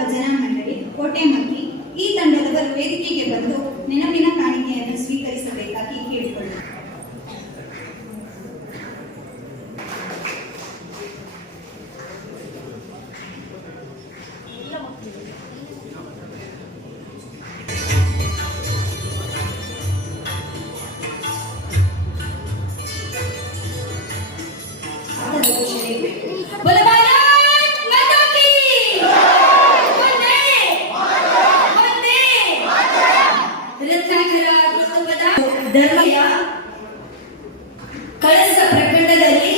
ಭಜನಾ ಮಂಡಳಿ ಕೋಟೆಮಕ್ಕಿ ಈ ತಂಡದವರು ವೇದಿಕೆಗೆ ಬಂದು ನೆನಪಿನ ಕಾಣಿಕೆಯನ್ನು ಸ್ವೀಕರಿಸಬೇಕಾಗಿ ಕೇಳಿಕೊಳ್ಳುತ್ತಾರೆ. ಧರ್ಮಯ ಕಳಸ ಪ್ರಖಂಡದಲ್ಲಿ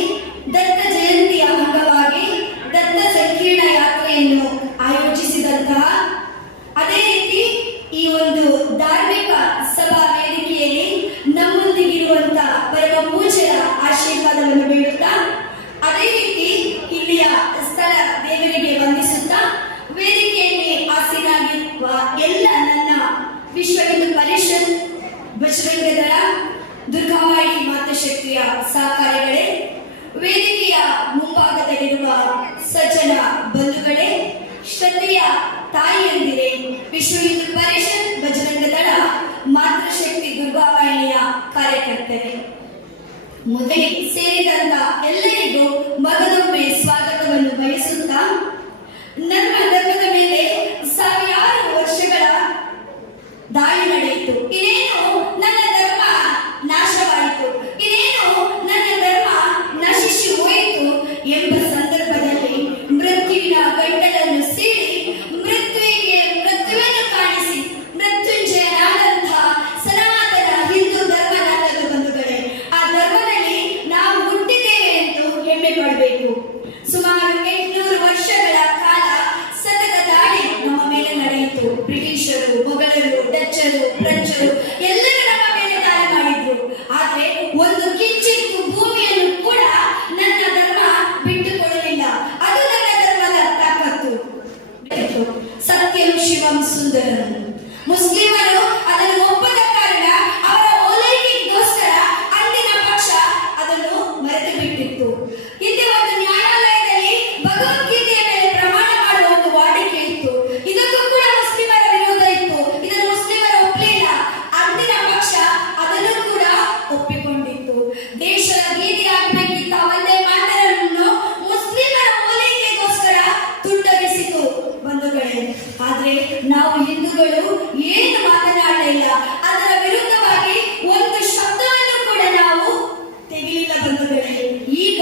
ದತ್ತ ಜಯಂತಿಯ ಅಂಗವಾಗಿ ದತ್ತ ಸಂಕೀರ್ಣ ಯಾತ್ರೆಯನ್ನು ಆಯೋಜಿಸಿದಂತಹ ಅದೇ ರೀತಿ ಈ ಒಂದು ಧಾರ್ಮಿಕ ಸಭಾ ವೇದಿಕೆಯಲ್ಲಿ ನಮ್ಮೊಂದಿಗಿರುವಂತಹ ಪರಮ ಪೂಜ್ಯರ ಆಶೀರ್ವಾದವನ್ನು ಬೇಡುತ್ತಾ ಅದೇ ರೀತಿ ಇಲ್ಲಿಯ ಸ್ಥಳ ದೇವರಿಗೆ ವಂದಿಸುತ್ತಾ ವೇದಿಕೆಯಲ್ಲಿ ಆಸೀನಾಗಿರುವ ಎಲ್ಲ ನನ್ನ ವಿಶ್ವ ಹಿಂದೂ ಪರಿಷತ್ ಬಜರಂಗ ದಳ ದುರ್ಗಾಮಾಯಿ ಮಾತೃಶಕ್ತಿಯ ಸಹಕಾರಿಗಳೇ, ವೇದಿಕೆಯ ಮುಂಭಾಗದಲ್ಲಿರುವ ಸಜ್ಜನ ಬಂಧುಗಳೇ, ಶ್ರದ್ಧೆಯ ತಾಯಿಯಂದಿರೇ, ವಿಶ್ವ ಹಿಂದೂ ಪರಿಷತ್ ಬಜರಂಗ ದಳ ಮಾತೃಶಕ್ತಿ ದುರ್ಗಾಮಾಯಿಯ ಕಾರ್ಯಕರ್ತರೇ, ಮೊದಲಿಗೆ ಸೇರಿದಂತ ಎಲ್ಲರಿಗೂ ಮಗದೊಮ್ಮೆ ಸ್ವಾಗತವನ್ನು ಬಯಸುತ್ತಾ ನಮ್ಮ ಧರ್ಮದ ಮೇಲೆ ಸಾವಿರಾರು ವರ್ಷಗಳ ದಾಳಿ ನಡೆಯಿತು. ಇದೇನು ನನ್ನ ಧರ್ಮ ನಾಶವಾಯಿತು, ಇದೇನು ನನ್ನ ಧರ್ಮ ನಶಿಸಿ ಹೋಯಿತು ಎಂಬ ಸಂದರ್ಭದಲ್ಲಿ ಮೃತ್ಯುವಿನ ಗಂಟಲನ್ನು ಸೀಳಿ ಮೃತ್ಯುವಿಗೆ ಮೃತ್ಯುವನ್ನು ಕಾಣಿಸಿ ಮೃತ್ಯುಂಜಯನಾದಂತಹ ಸನಾತನ ಹಿಂದೂ ಧರ್ಮ ನನ್ನದು ಬಂಧುಗಳೇ. ಆ ಧರ್ಮದಲ್ಲಿ ನಾವು ಹುಟ್ಟಿದ್ದೇವೆ ಎಂದು ಹೆಮ್ಮೆ ಪಡಬೇಕು. ಸುಮಾರು 800 ವರ್ಷಗಳ ಕಾಲ ಸತತ ದಾಳಿ ನಮ್ಮ ಮೇಲೆ ನಡೆಯಿತು. ಬ್ರಿಟಿಷರು, ಮೊಘಲರು, ಡಚ್ಚರು, ಫ್ರೆಂಚರು ಎಲ್ಲರೂ ನಮ್ಮ ಮೇಲೆ ದಾಳಿ ಮಾಡಿದ್ರು. ಆದ್ರೆ ಒಂದು ಕಿಂಚಿತ್ತು ಭೂಮಿಯನ್ನು ಕೂಡ ನನ್ನ ಧರ್ಮ ಬಿಟ್ಟುಕೊಡಲಿಲ್ಲ. ಅದು ನನ್ನ ಧರ್ಮದ ತಾಕತ್ತು. ಸತ್ಯಂ ಶಿವಂ ಸುಂದರಂ. ಮುಸ್ಲಿಮರು ಅದನ್ನು ಒಪ್ಪದ ಕಾರಣ ಅವರ ಓಲೈಕೆಗೋಸ್ಕರ ಅಂದಿನ ಪಕ್ಷ ಅದನ್ನು ಮರೆತು ಬಿಟ್ಟಿತ್ತು. ಹಿಂದೆ ಒಂದು ನ್ಯಾಯಾಲಯದಲ್ಲಿ ಭಗವದ್ಗೀತೆಯ ಮೇಲೆ ಪ್ರಮಾಣ ಮಾಡುವ ಒಂದು ವಾಡಿಕೆ ಇತ್ತು. ಇದಕ್ಕೂ ಕೂಡ ಮುಸ್ಲಿಮರ ವಿರೋಧ ಇತ್ತು. ಇದನ್ನು ಮುಸ್ಲಿಮರು ಒಪ್ಪಲಿಲ್ಲ. ಅಂದಿನ ಪಕ್ಷ ಅದನ್ನು ಕೂಡ ಒಪ್ಪಿಕೊಂಡಿತ್ತು. ದೇಶದ ಬೀದಿ ಆಗಬೇಕಿದ್ದ ಒಂದೇ ಮಾತರನ್ನು ಮುಸ್ಲಿಮರ ಓಲೈಕೆಗೋಸ್ಕರ ತುಂಡರಿಸಿತು ಬಂಧುಗಳೇ. ಆದ್ರೆ ನಾವು ಹಿಂದೂಗಳು ಏನು ಮಾತನಾಡಲಿಲ್ಲ. ಅದರ ವಿರುದ್ಧವಾಗಿ ಒಂದು ಶಬ್ದವನ್ನು ಕೂಡ ನಾವು ತೆಗೆಯಲಿಲ್ಲ ಬಂಧುಗಳೇ. ಈಗ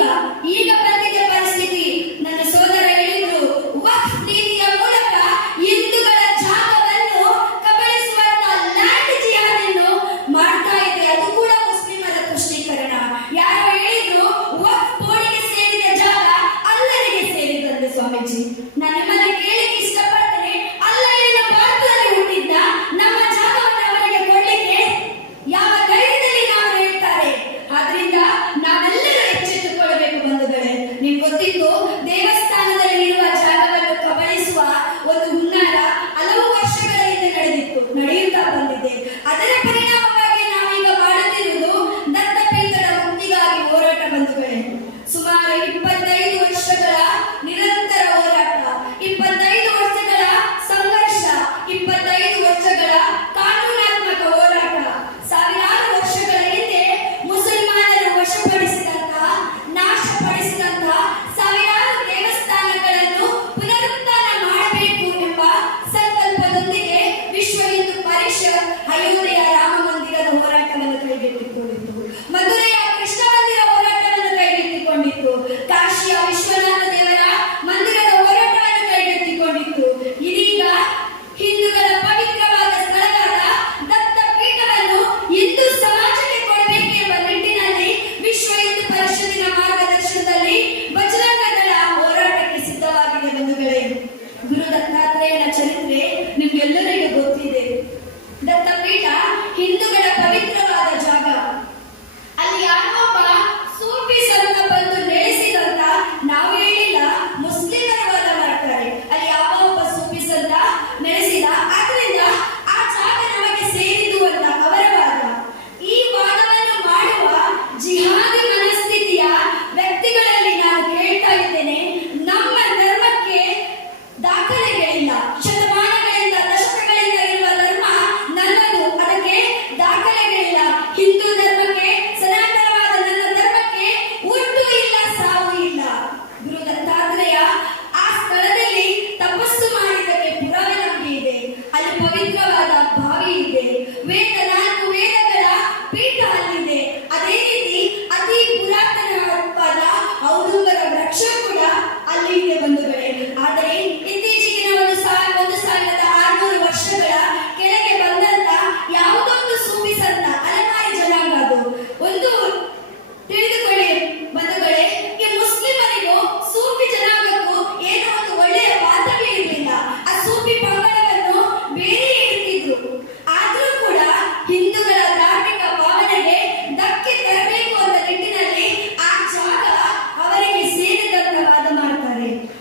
ಬಂದಿದ್ದ ಪರಿಸ್ಥಿತಿ ನನ್ನ ಸೋದರ ಹೇಳಿದ್ರು, ವಕ್ಫ್ ನೀತಿಯ ಮೂಲಕ ಹಿಂದೂಗಳ ಜಾಗವನ್ನು ಕಬಳಿಸುವಂತ ಲ್ಯಾಂಡ್ ಜಿಹಾದನ್ನು ಮಾಡ್ತಾ ಇದೆ. ಅದು ಕೂಡ ಮುಸ್ಲಿಮರ ತುಷ್ಟೀಕರಣ. ಯಾರು ಹೇಳಿದ್ರು ವಕ್ಫ್ ಬೋರ್ಡಿಗೆ ಸೇರಿದ ಜಾಗ ಅಲ್ಲರಿಗೆ ಸೇರಿದಂತೆ ಸ್ವಾಮೀಜಿ. ನಾನು ನಿಮ್ಮನ್ನ ಕೇಳಿಕ್ಕೆ ಇಷ್ಟಪಡ್ತೇನೆ, ಅಲ್ಲ ಏನು ಭಾರತದಲ್ಲಿ ಹುಟ್ಟಿದ್ದ ನಮ್ಮ ಜಾಗವನ್ನು ಅವರಿಗೆ ಕೊಡ್ಲಿಕ್ಕೆ ಯಾವ ಧೈರ್ಯದಲ್ಲಿ ನಾವು ಹೇಳ್ತಾರೆ. ಆದ್ರಿಂದ ನಾವೆಲ್ಲರೂ ಎಚ್ಚೆತ್ತುಕೊಳ್ಳಬೇಕು ಬಂಧುಗಳೇ. ನಿಮ್ಗೆ ಗೊತ್ತಿತ್ತು, ದೇವಸ್ಥಾನದಲ್ಲಿರುವ ಜಾಗವನ್ನು ಕಬಳಿಸುವ ಒಂದು ಹುನ್ನಾರ ಹಲವು ವರ್ಷಗಳ ಹಿಂದೆ ನಡೆಯುತ್ತಾ ಬಂದಿದೆ. ಅದರ ಪರಿಣಾಮವಾಗಿ ನಾವೀಗ ಮಾಡುತ್ತಿರುವುದು ದತ್ತಪೀಠದ ಮುಕ್ತಿಗಾಗಿ ಹೋರಾಟ ಬಂಧುಗಳೇ. ಸುಮಾರು 25 ವರ್ಷಗಳ ನಿರಂತರ ಹೋರಾಟ,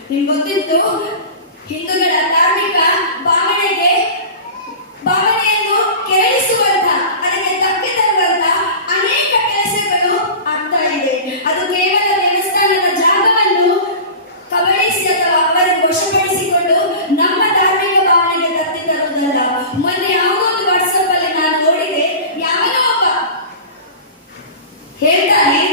ನಿಮ್ಗೆ ಗೊತ್ತಿತ್ತು, ಹಿಂದೂಗಳ ಧಾರ್ಮಿಕ ಭಾವನೆಯನ್ನು ಕೆರಳಿಸುವಂತ, ಅದಕ್ಕೆ ಧಕ್ಕೆ ತರುವಂತ ಅನೇಕ ಕೆಲಸಗಳು ಆಗ್ತಾ ಇದೆ. ಅದು ಕೇವಲ ದೇವಸ್ಥಾನದ ಜಾಗವನ್ನು ಕಬಳಿಸಿ ಅಥವಾ ಅವರಿಗೆ ವಶಪಡಿಸಿಕೊಂಡು ನಮ್ಮ ಧಾರ್ಮಿಕ ಭಾವನೆಗೆ ಧಕ್ಕೆ ತರುವುದಲ್ಲ. ಮೊನ್ನೆ ಯಾವುದೋ ಒಂದು ವಾಟ್ಸಪ್ ಅಲ್ಲಿ ನಾನು ನೋಡಿದೆ, ಯಾವನೋ ಒಬ್ಬ ಹೇಳ್ತಾನೆ,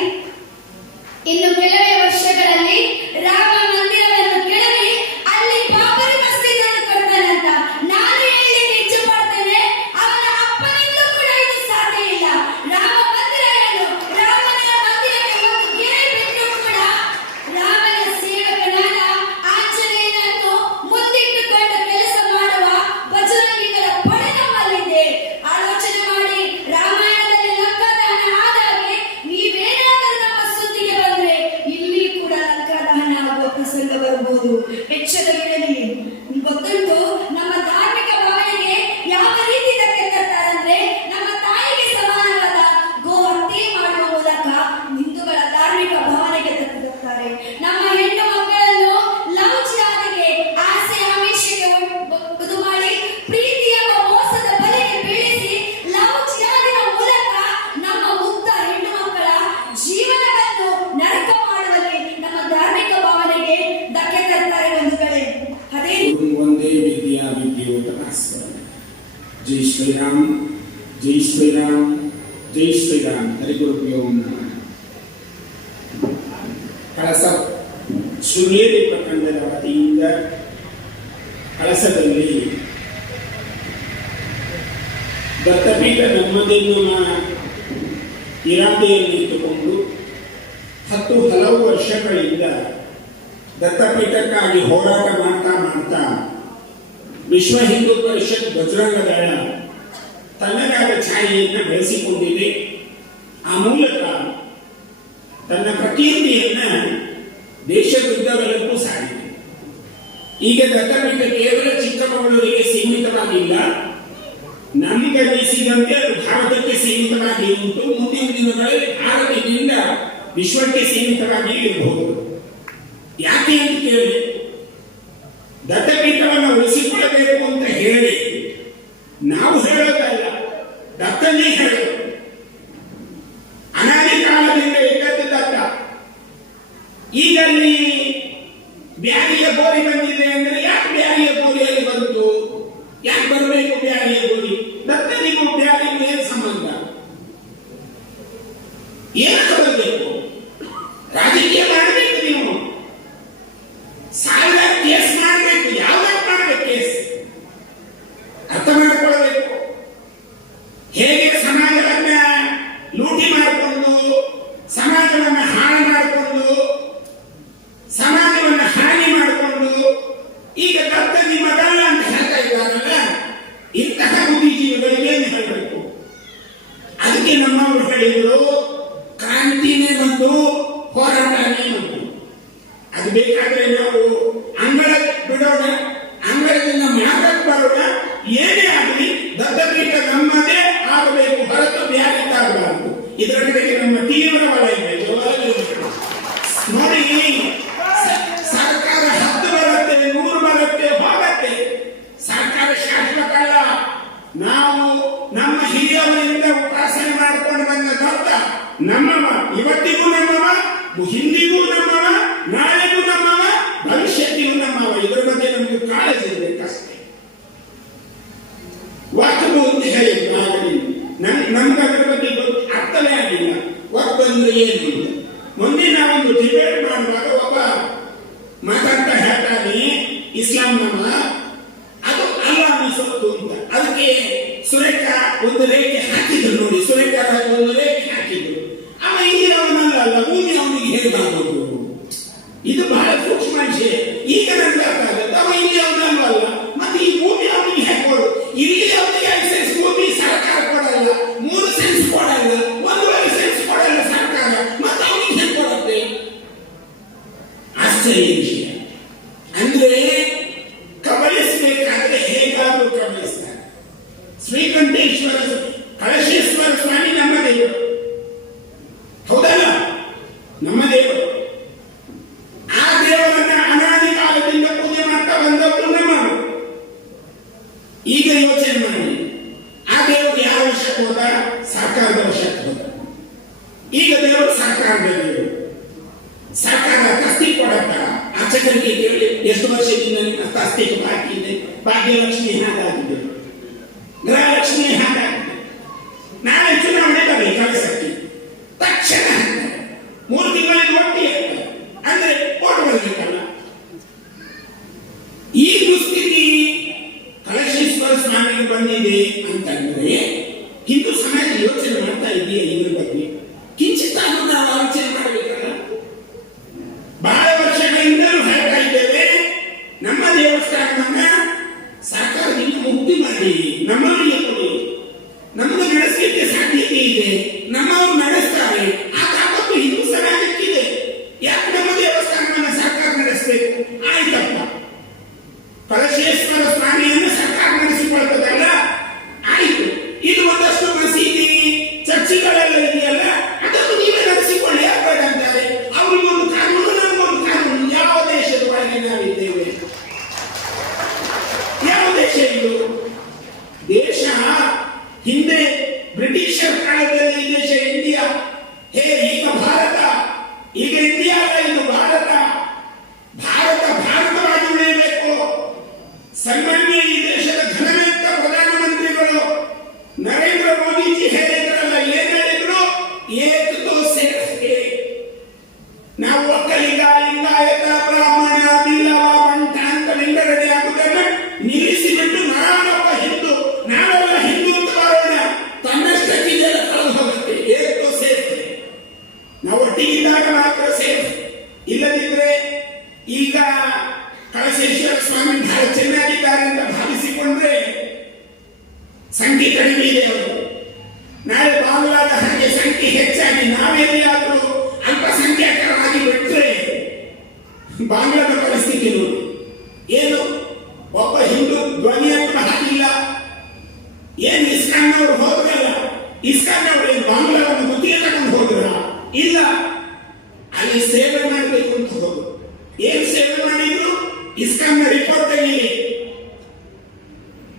ಇನ್ನು ಕೆಲವೇ ವರ್ಷಗಳಲ್ಲಿ ರಾಮ ಮಂದಿರವನ್ನು ಕೆಡವಿ ಅಲ್ಲಿ ಬಾಬರಿ ಮಸೀದಿ ಅನ್ನು ಕಟ್ತಾನಂತ. ನಾನು ಹೇಳಲಿಕ್ಕೆ ಇಚ್ಛೆ ಪಡ್ತೇನೆ, ಅವನ ಅಪ್ಪನಿಂದ ಕೂಡ ಇದು ಸಾಧ್ಯ ಇಲ್ಲ. ರಾಮ ಮಂದಿರ ಏನು, ರಾಮನ ಮಂದಿರಕ್ಕೆ ಒಂದು ಗೆರೆ ಬಿಟ್ಟರೂ ಕೂಡ ರಾಮನ ಸೇವಕನಾದ ಆಂಜನೇಯನನ್ನು ಮುಂದಿಟ್ಟುಕೊಂಡು ಕೆಲಸ ಮಾಡುವ ಬಜರಂಗಿಗಳ ಪಡೆ ನಮ್ಮಲ್ಲಿದೆ. ಆಲೋಚನೆ ಮಾಡಿ, ರಾಮಾಯಣದಲ್ಲಿ ಲಂಕಾದಹನ ಆದಾಗೆ ನೀವೇನಾದರೂ ನಮ್ಮ ಸುದ್ದಿಗೆ ಬಂದ್ರೆ ಇಲ್ಲಿ ಕೂಡ ಲಂಕಾದಹನ ಆಗುವ ಪ್ರಸಂಗ ಬರಬಹುದು. ಎಚ್ಚರವಿರಲಿ. ಗೊತ್ತುಂಟು, ನಮ್ಮ ಧಾರ್ಮಿಕ ಭಾವನೆಗೆ ಯಾವ ರೀತಿ ಧಕ್ಕೆ ತರ್ತಾರಂದ್ರೆ, ನಮ್ಮ ತಾಯಿಗೆ ಸಮಾನವಾದ ಗೋ ಹತ್ಯೆ ಮಾಡುವ ಮೂಲಕ ಹಿಂದೂಗಳ ಧಾರ್ಮಿಕ ಭಾವನೆಗೆ ಧಕ್ಕೆ ತರ್ತಾರೆ. ನಮ್ಮ ಹೆಣ್ಣು ಮಕ್ಕಳನ್ನು ಲವ್ ಜಿಹಾದಿಗೆ, ಆಸೆ ಆಮಿಷಕ್ಕೆ ಇದು ಮಾಡಿ ಪ್ರೀತಿ ಎಂಬ ಮೋಸದ ಬಲೆಗೆ ಬೀಳಿಸಿ ಲವ್ ಜಿಹಾದಿನ ಮೂಲಕ ನಮ್ಮ ಮುಗ್ಧ ಹೆಣ್ಣು ಮಕ್ಕಳ ಜೀವನವನ್ನು ನರಕ ಮಾಡುವಲ್ಲಿ ನಮ್ಮ ಧಾರ್ಮಿಕ ಭಾವನೆಗೆ ಧಕ್ಕೆ ತರ್ತಾರೆ ಬಂಧುಗಳೇ. ಅದೇ ಒಂದೇ ವಿದ್ಯಾ ವಿದ್ಯೋತ ಭಾಸ್ಕರ. ಜೈ ಶ್ರೀರಾಮ್, ಜೈ ಶ್ರೀರಾಮ್, ಜೈ ಶ್ರೀರಾಮ್. ಹರಿಗುರುಭ್ಯೋ ನಮಃ. ಕಳಸ ಶೃಂಗೇರಿ ಪ್ರಖಂಡದ ವತಿಯಿಂದ ಕಳಸದಲ್ಲಿ ದತ್ತಪೀಠ ನಮ್ಮದೆನ್ನುವ ಇರಾದೆಯನ್ನಿಟ್ಟುಕೊಂಡು ಹಲವು ವರ್ಷಗಳಿಂದ ದತ್ತಪೀಠಕ್ಕಾಗಿ ಹೋರಾಟ ಮಾಡ್ತಾ ವಿಶ್ವ ಹಿಂದೂ ಪರಿಷತ್ ಬಜರಂಗ ದಳ ತನ್ನದಾದ ಛಾಯೆಯನ್ನು ಬೆಳೆಸಿಕೊಂಡಿದೆ. ಆ ಮೂಲಕ ತನ್ನ ಪ್ರಕೀರ್ತಿಯನ್ನ ದೇಶದುದ್ದಗಲಕ್ಕೂ ಸಾರಿದೆ. ಈಗ ದತ್ತಪೀಠ ಕೇವಲ ಚಿಕ್ಕಮಗಳೂರಿಗೆ ಸೀಮಿತವಾಗಿಲ್ಲ, ನಮಗನ್ನಿಸಿದಂತೆ ಅದು ಭಾರತಕ್ಕೆ ಸೀಮಿತವಾಗಿ ಉಂಟು. ಮುಂದಿನ ದಿನಗಳಲ್ಲಿ ಭಾರತದಿಂದ ವಿಶ್ವಕ್ಕೆ ಸೀಮಿತವಾಗಿ ಇರಬಹುದು. ಯಾಕೆ ಅಂತ ಕೇಳಿ, ದತ್ತಪೀಠವನ್ನು ಉಳಿಸಿಕೊಳ್ಳಬೇಕು ಅಂತ ಹೇಳಿ ನಾವು ಹೇಳೋದಲ್ಲ, ದತ್ತನೇ ಹೇಳೋದು. ಅನಾದಿ ಕಾಲದಿಂದ ಇದ್ದದ್ದು ದತ್ತ. ಈಗ ಅಲ್ಲಿ ಬ್ಯಾರಿಯ ಗೋರಿ ಬಂದಿದೆ ಅಂದ್ರೆ ಯಾಕೆ ಬ್ಯಾರಿಯ ಗೋರಿಯಲ್ಲಿ ಬಂತು? ಯಾಕೆ ಬರಬೇಕು ಬ್ಯಾರಿಯ ಗೋರಿ? ದತ್ತನಿಗೂ ಬ್ಯಾರಿಗೂ ಏನು ಸಂಬಂಧ? ಏನು ಬರಬೇಕು? ರಾಜಕೀಯ ಮಾಡಬೇಕು, ನೀವು ಸಾಲ ಕೇಸ್ ಮಾಡಬೇಕು. ಯಾವ್ದಕ್ಕೆ ಮಾಡಬೇಕು ಕೇಸ್? ಅರ್ಥ ಮಾಡಿಕೊಳ್ಳಬೇಕು. ಹೇಗೆ ಸಮಾಜವನ್ನ ಲೂಟಿ ಮಾಡಿಕೊಂಡು, ಸಮಾಜವನ್ನ ಹಾಳು ಮಾಡಿಕೊಂಡು, ಸಮಾಜವನ್ನ ಹಾನಿ ಮಾಡಿಕೊಂಡು ಈಗ ದತ್ತ ನಿಮ್ಮದಲ್ಲ ಅಂತ ಹೇಳ್ತಾ ಇದ್ದಾರಲ್ಲ, ಇಂತಹ ಬುದ್ಧಿಜೀವಿಗಳಿಗೆ ಏನು ಹೇಳಬೇಕು? ಅದಕ್ಕೆ ನಮ್ಮವರು ಹೇಳಿದರು, ಕ್ರಾಂತಿನೇ ಒಂದು, ಹೋರಾಟನೇ ಒಂದು. ಅದು ಬೇಕಾದ್ರೆ ನಾವು ಅಂಗಳ ಬಿಡೋಣ, ಅಂಗಳದಿಂದ ಮ್ಯಾಗಕ್ಕೆ ಬರೋಣ, ಏನೇ ಆಗಲಿ ದತ್ತಪೀಠ ನಮ್ಮದೇ ಆಗಬೇಕು, ಹೊರತು ಬ್ಯಾರಿದ್ದಾಗಬಾರದು. ಇದರ ಕಡೆಗೆ ನಮ್ಮ ತೀವ್ರ ವಲಯ ನೋಡಿ. ಸರ್ಕಾರ 10 ಬರುತ್ತೆ, 100 ಬರುತ್ತೆ, ಹೋಗತ್ತೆ. ಸರ್ಕಾರ ಶಾಶ್ವತ ಅಲ್ಲ. ನಾವು ನಮ್ಮ ಹಿರಿಯವರಿಂದ ಉಪಾಸನೆ ಮಾಡಿಕೊಂಡು ಬಂದ ದತ್ತ ನಮ್ಮವ, ಇವತ್ತಿಗೂ ನಮ್ಮವ, ಹಿಂದಿಗೂ ನಮ್ಮವ, ನಾಳೆಗೂ ನಮ್ಮವ, ಭವಿಷ್ಯತ್ತಿಗೂ ನಮ್ಮವ. ಇದರ ಬಗ್ಗೆ ನಮಗೆ ಕಾಳಜಿ ಇರಬೇಕಷ್ಟೇ. ವಕ್ಫು ಅಂತ ಹೇಳಿದ್ರು ಆಗಲಿಲ್ಲ, ನಮ್ಗೆ ಅದರ ಬಗ್ಗೆ ಅರ್ಥವೇ ಆಗಿಲ್ಲ. ವಕ್ಫ್ ಅಂದ್ರೆ ಏನು? ಮುಂದೆ ನಾವೊಂದು ಡಿಬೇಟ್ ಮಾಡುವಾಗ ಒಬ್ಬ ಮಾತಾಡ್ತಾ ಹೇಳ್ತಾನೆ, ಇಸ್ಲಾಂ ನಮ್ಮ ಅದು ಅಲ್ಲಾಹನ ಸೊತ್ತು ಅಂತ. ಅದಕ್ಕೆ ಸುರೇಖ ಒಂದು ರೇಖೆ ಹಾಕಿದ್ರು ನೋಡಿ, ಸುರೇಖ ಒಂದು ರೇಖೆ ಹಾಕಿದ್ರು. ಅವ ಇಂದಿನವನಲ್ಲ, ಭೂಮಿ ಅವನಿಗೆ ಹೇಗಾಗೋದು? ಇದು ಬಹಳ ಸೂಕ್ಷ್ಮ ವಿಷಯ. ಈಗ ನನಗೆ ಅರ್ಥ ಆಗುತ್ತೆ, ಅವ ಇಲ್ಲಿ ಅವನಲ್ಲ, ಮತ್ತೆ ಈ ಭೂಮಿ ಅವನಿಗೆ ಹಾಕೋದು. ಇಲ್ಲಿ ಅವನಿಗೆ 5 ಸೆನ್ಸ್ ಭೂಮಿ ಸರ್ಕಾರ ಕೊಡಲ್ಲ, 3 ಸೆನ್ಸ್ ಕೊಡಲ್ಲ, 1.5 ಸೆನ್ಸ್ ಕೊಡಲ್ಲ ಸರ್ಕಾರ, ಮತ್ತೆ ಅವನಿಗೆ ಹೇಗೆ ಕೊಡುತ್ತೆ? ಆಶ್ಚರ್ಯ ವಿಷಯ. ಅಂದ್ರೆ ಕಬಳಿಸಬೇಕಾದ್ರೆ ಹೇಗಾದ್ರೂ ಕಬಳಿಸ್ತಾರೆ. ಶ್ರೀಕಂಠೇಶ್ವರ ಕಳಶೇಶ್ವರ ಸ್ವಾಮಿ ನಮ್ಮ ದೇವರು, ಹೌದಲ್ಲ? ನಮ್ಮ ದೇವರು. ಆ ದೇವರನ್ನ ಅನಾದಿ ಕಾಲ ಎಷ್ಟು ವರ್ಷದಿಂದ ನಿಮ್ಮ ಅಸ್ತಿತ್ವ ಬಾಕಿ ಇದೆ. ಭಾಗ್ಯಲಕ್ಷ್ಮಿ ಹಾಗಾಗಿದೆ, ಗೃಹಲಕ್ಷ್ಮಿ ಹಾಗಾಗಿದೆ. ನಾಳೆ ಚುನಾವಣೆ ಬರಲಿ ಕೆಲಸಕ್ಕೆ ತಕ್ಷಣ 3 ತಿಂಗಳಿಗೆ ಒಟ್ಟಿಗೆ ಅಂದ್ರೆ ಓಟ್ ಬರಬೇಕಲ್ಲ. ಈ ದುಸ್ಥಿತಿ ಕಳಶೇಶ್ವರ ಸ್ವಾಮಿಗೆ ಬಂದಿದೆ ಅಂತಂದ್ರೆ ಹಿಂದೂ ಸಮಾಜ ಯೋಚನೆ ಮಾಡ್ತಾ ಇದೆಯಾ? ಇದ್ರ ಬಗ್ಗೆ ಕಿಂಚಿತ್ತಾದ್ರೂ ನಾವು ಆಲೋಚನೆ ಮಾಡಬೇಕಲ್ಲ. ಬಹಳ ವರ್ಷಗಳಿಂದಲೂ ಹೇಳ್ತಾ ಇದ್ದೇವೆ, ನಮ್ಮ ದೇವಸ್ಥಾನವನ್ನ ಸರ್ಕಾರದಿಂದ ಮುಕ್ತಿ ಮಾಡಿ ನಮ್ಮವರಿಗೆ ಕೊಡಿ, ನಮ್ಮದು ನಡೆಸಲಿಕ್ಕೆ ಸಾಧ್ಯತೆ ಇದೆ, ನಮ್ಮವರು ನಡೆಸ್ತಾರೆ, ಆ ತಾಕತ್ತು ಹಿಂದೂ ಸಮಾಜಕ್ಕಿದೆ. ಯಾಕೆ ನಮ್ಮ ದೇವಸ್ಥಾನವನ್ನ ಸರ್ಕಾರ ನಡೆಸಬೇಕು? ಆಯ್ತಪ್ಪ, ಕಳಶೇಶ್ವರ ಸ್ವಾಮಿಯನ್ನು ಸರ್ಕಾರ ನಡೆಸಿಕೊಳ್ತದಲ್ಲ, ಆಯ್ತು. ಇದು ಒಂದಷ್ಟು ಮಸೀದಿ ಚರ್ಚಿಗಳೆಲ್ಲ ಇದೆಯಲ್ಲ, ಅದನ್ನು ನೀವೇ ನಡೆಸಿಕೊಳ್ಳಿ ಅಂತಾರೆ. ಅವರಿಗೊಂದು ಕಾನೂನು, ನಮಗೊಂದು ಕಾನೂನು. ಯಾವ ದೇಶದ ಒಳಗೆ ನಾವಿದ್ದೇವೆ? ಯಾವ ದೇಶ ಇದು? ದೇಶ ಹಿಂದೆ ಬ್ರಿಟಿಷರ ಕಾಲದಲ್ಲಿ ಈ ದೇಶ ಇಂಡಿಯಾ, ಈಗ ಭಾರತ, ಈಗ ಇಂಡಿಯಾ ಅಲ್ಲ, ಇದು ಭಾರತ. ಭಾರತವಾಗಿ ಉಳಿಯಬೇಕು. ಸನ್ಮಾನ್ಯ ಈ ದೇಶದ ಘನವೆತ್ತ ಪ್ರಧಾನಮಂತ್ರಿಗಳು ನರೇಂದ್ರ ಮೋದಿಜಿ ಹೇಳಿದ್ರಲ್ಲ, ಏನ್ ಹೇಳಿದ್ರು? ಏಕ್ ತೋ ಸಿರ್ಫ್ ಏಕ್. ನಾವು ಒಕ್ಕಲಿಗ, ಲಿಂಗಾಯತ, ಬ್ರಾಹ್ಮಣ, ಬಿಲ್ಲವ, ಬಂಟ ಅಂತ ವಿಂಗಡಣೆ ಆಗುವುದನ್ನು ನಿಲ್ಲಿಸಿಬಿಟ್ಟು ನಾನೊಬ್ಬ ಹಿಂದೂ, ನಾವೆಲ್ಲ ಹಿಂದೂ ಅಂತ ಬರೋಣ, ತನ್ನಷ್ಟಕ್ಕೆ ಇದೆಲ್ಲ ಕಳೆದು ಹೋಗುತ್ತೆ. ಏಕ್ ತೋ ಸೇಫ್. ನಾವು ಒಟ್ಟಿಗಿದ್ದಾಗ ಮಾತ್ರ ಸೇಫ್, ಇಲ್ಲದಿದ್ರೆ ಈಗ ಕಳಶೇಶ್ವರ ಸ್ವಾಮಿ ಬಹಳ ಚೆನ್ನಾಗಿದ್ದಾರೆ ಅಂತ ಭಾವಿಸಿಕೊಂಡ್ರೆ ಸಂಖ್ಯೆ ಕಡಿಮೆ ಇದೆ ಅವರು. ನಾಳೆ ಬಾಂಗ್ಲಾದ ಹಾಗೆ ಸಂಖ್ಯೆ ಹೆಚ್ಚಾಗಿ ನಾವೆಲ್ಲಿಯಾದರೂ ಅಲ್ಪಸಂಖ್ಯಾತರಾಗಿ ಬಿಟ್ಟರೆ ಬಾಂಗ್ಲಾದ ಪರಿಸ್ಥಿತಿ ನೋಡಿ. ಏನು ಒಬ್ಬ ಹಿಂದೂ ಧ್ವನಿ ಅಂತ ಹಾಕಿಲ್ಲ. ಏನು ಇಸ್ಕಾನ್ ಅವರು ಹೋದ್ರಲ್ಲ, ಇಸ್ಕಾನ್ ಅವರು ಏನು ಬಾಂಗ್ಲಾವನ್ನು ಗುತ್ತಿಗೆ ತಗೊಂಡು ಹೋದ್ರ? ಇಲ್ಲ, ಅಲ್ಲಿ ಸೇವೆ ಮಾಡಬೇಕು ಅಂತ ಹೋದ್ರು. ಏನ್ ಸೇವೆ ಮಾಡಿದ್ರು? ಇಸ್ಕಾನ್ ರಿಪೋರ್ಟ್ ತೆಗೀರಿ.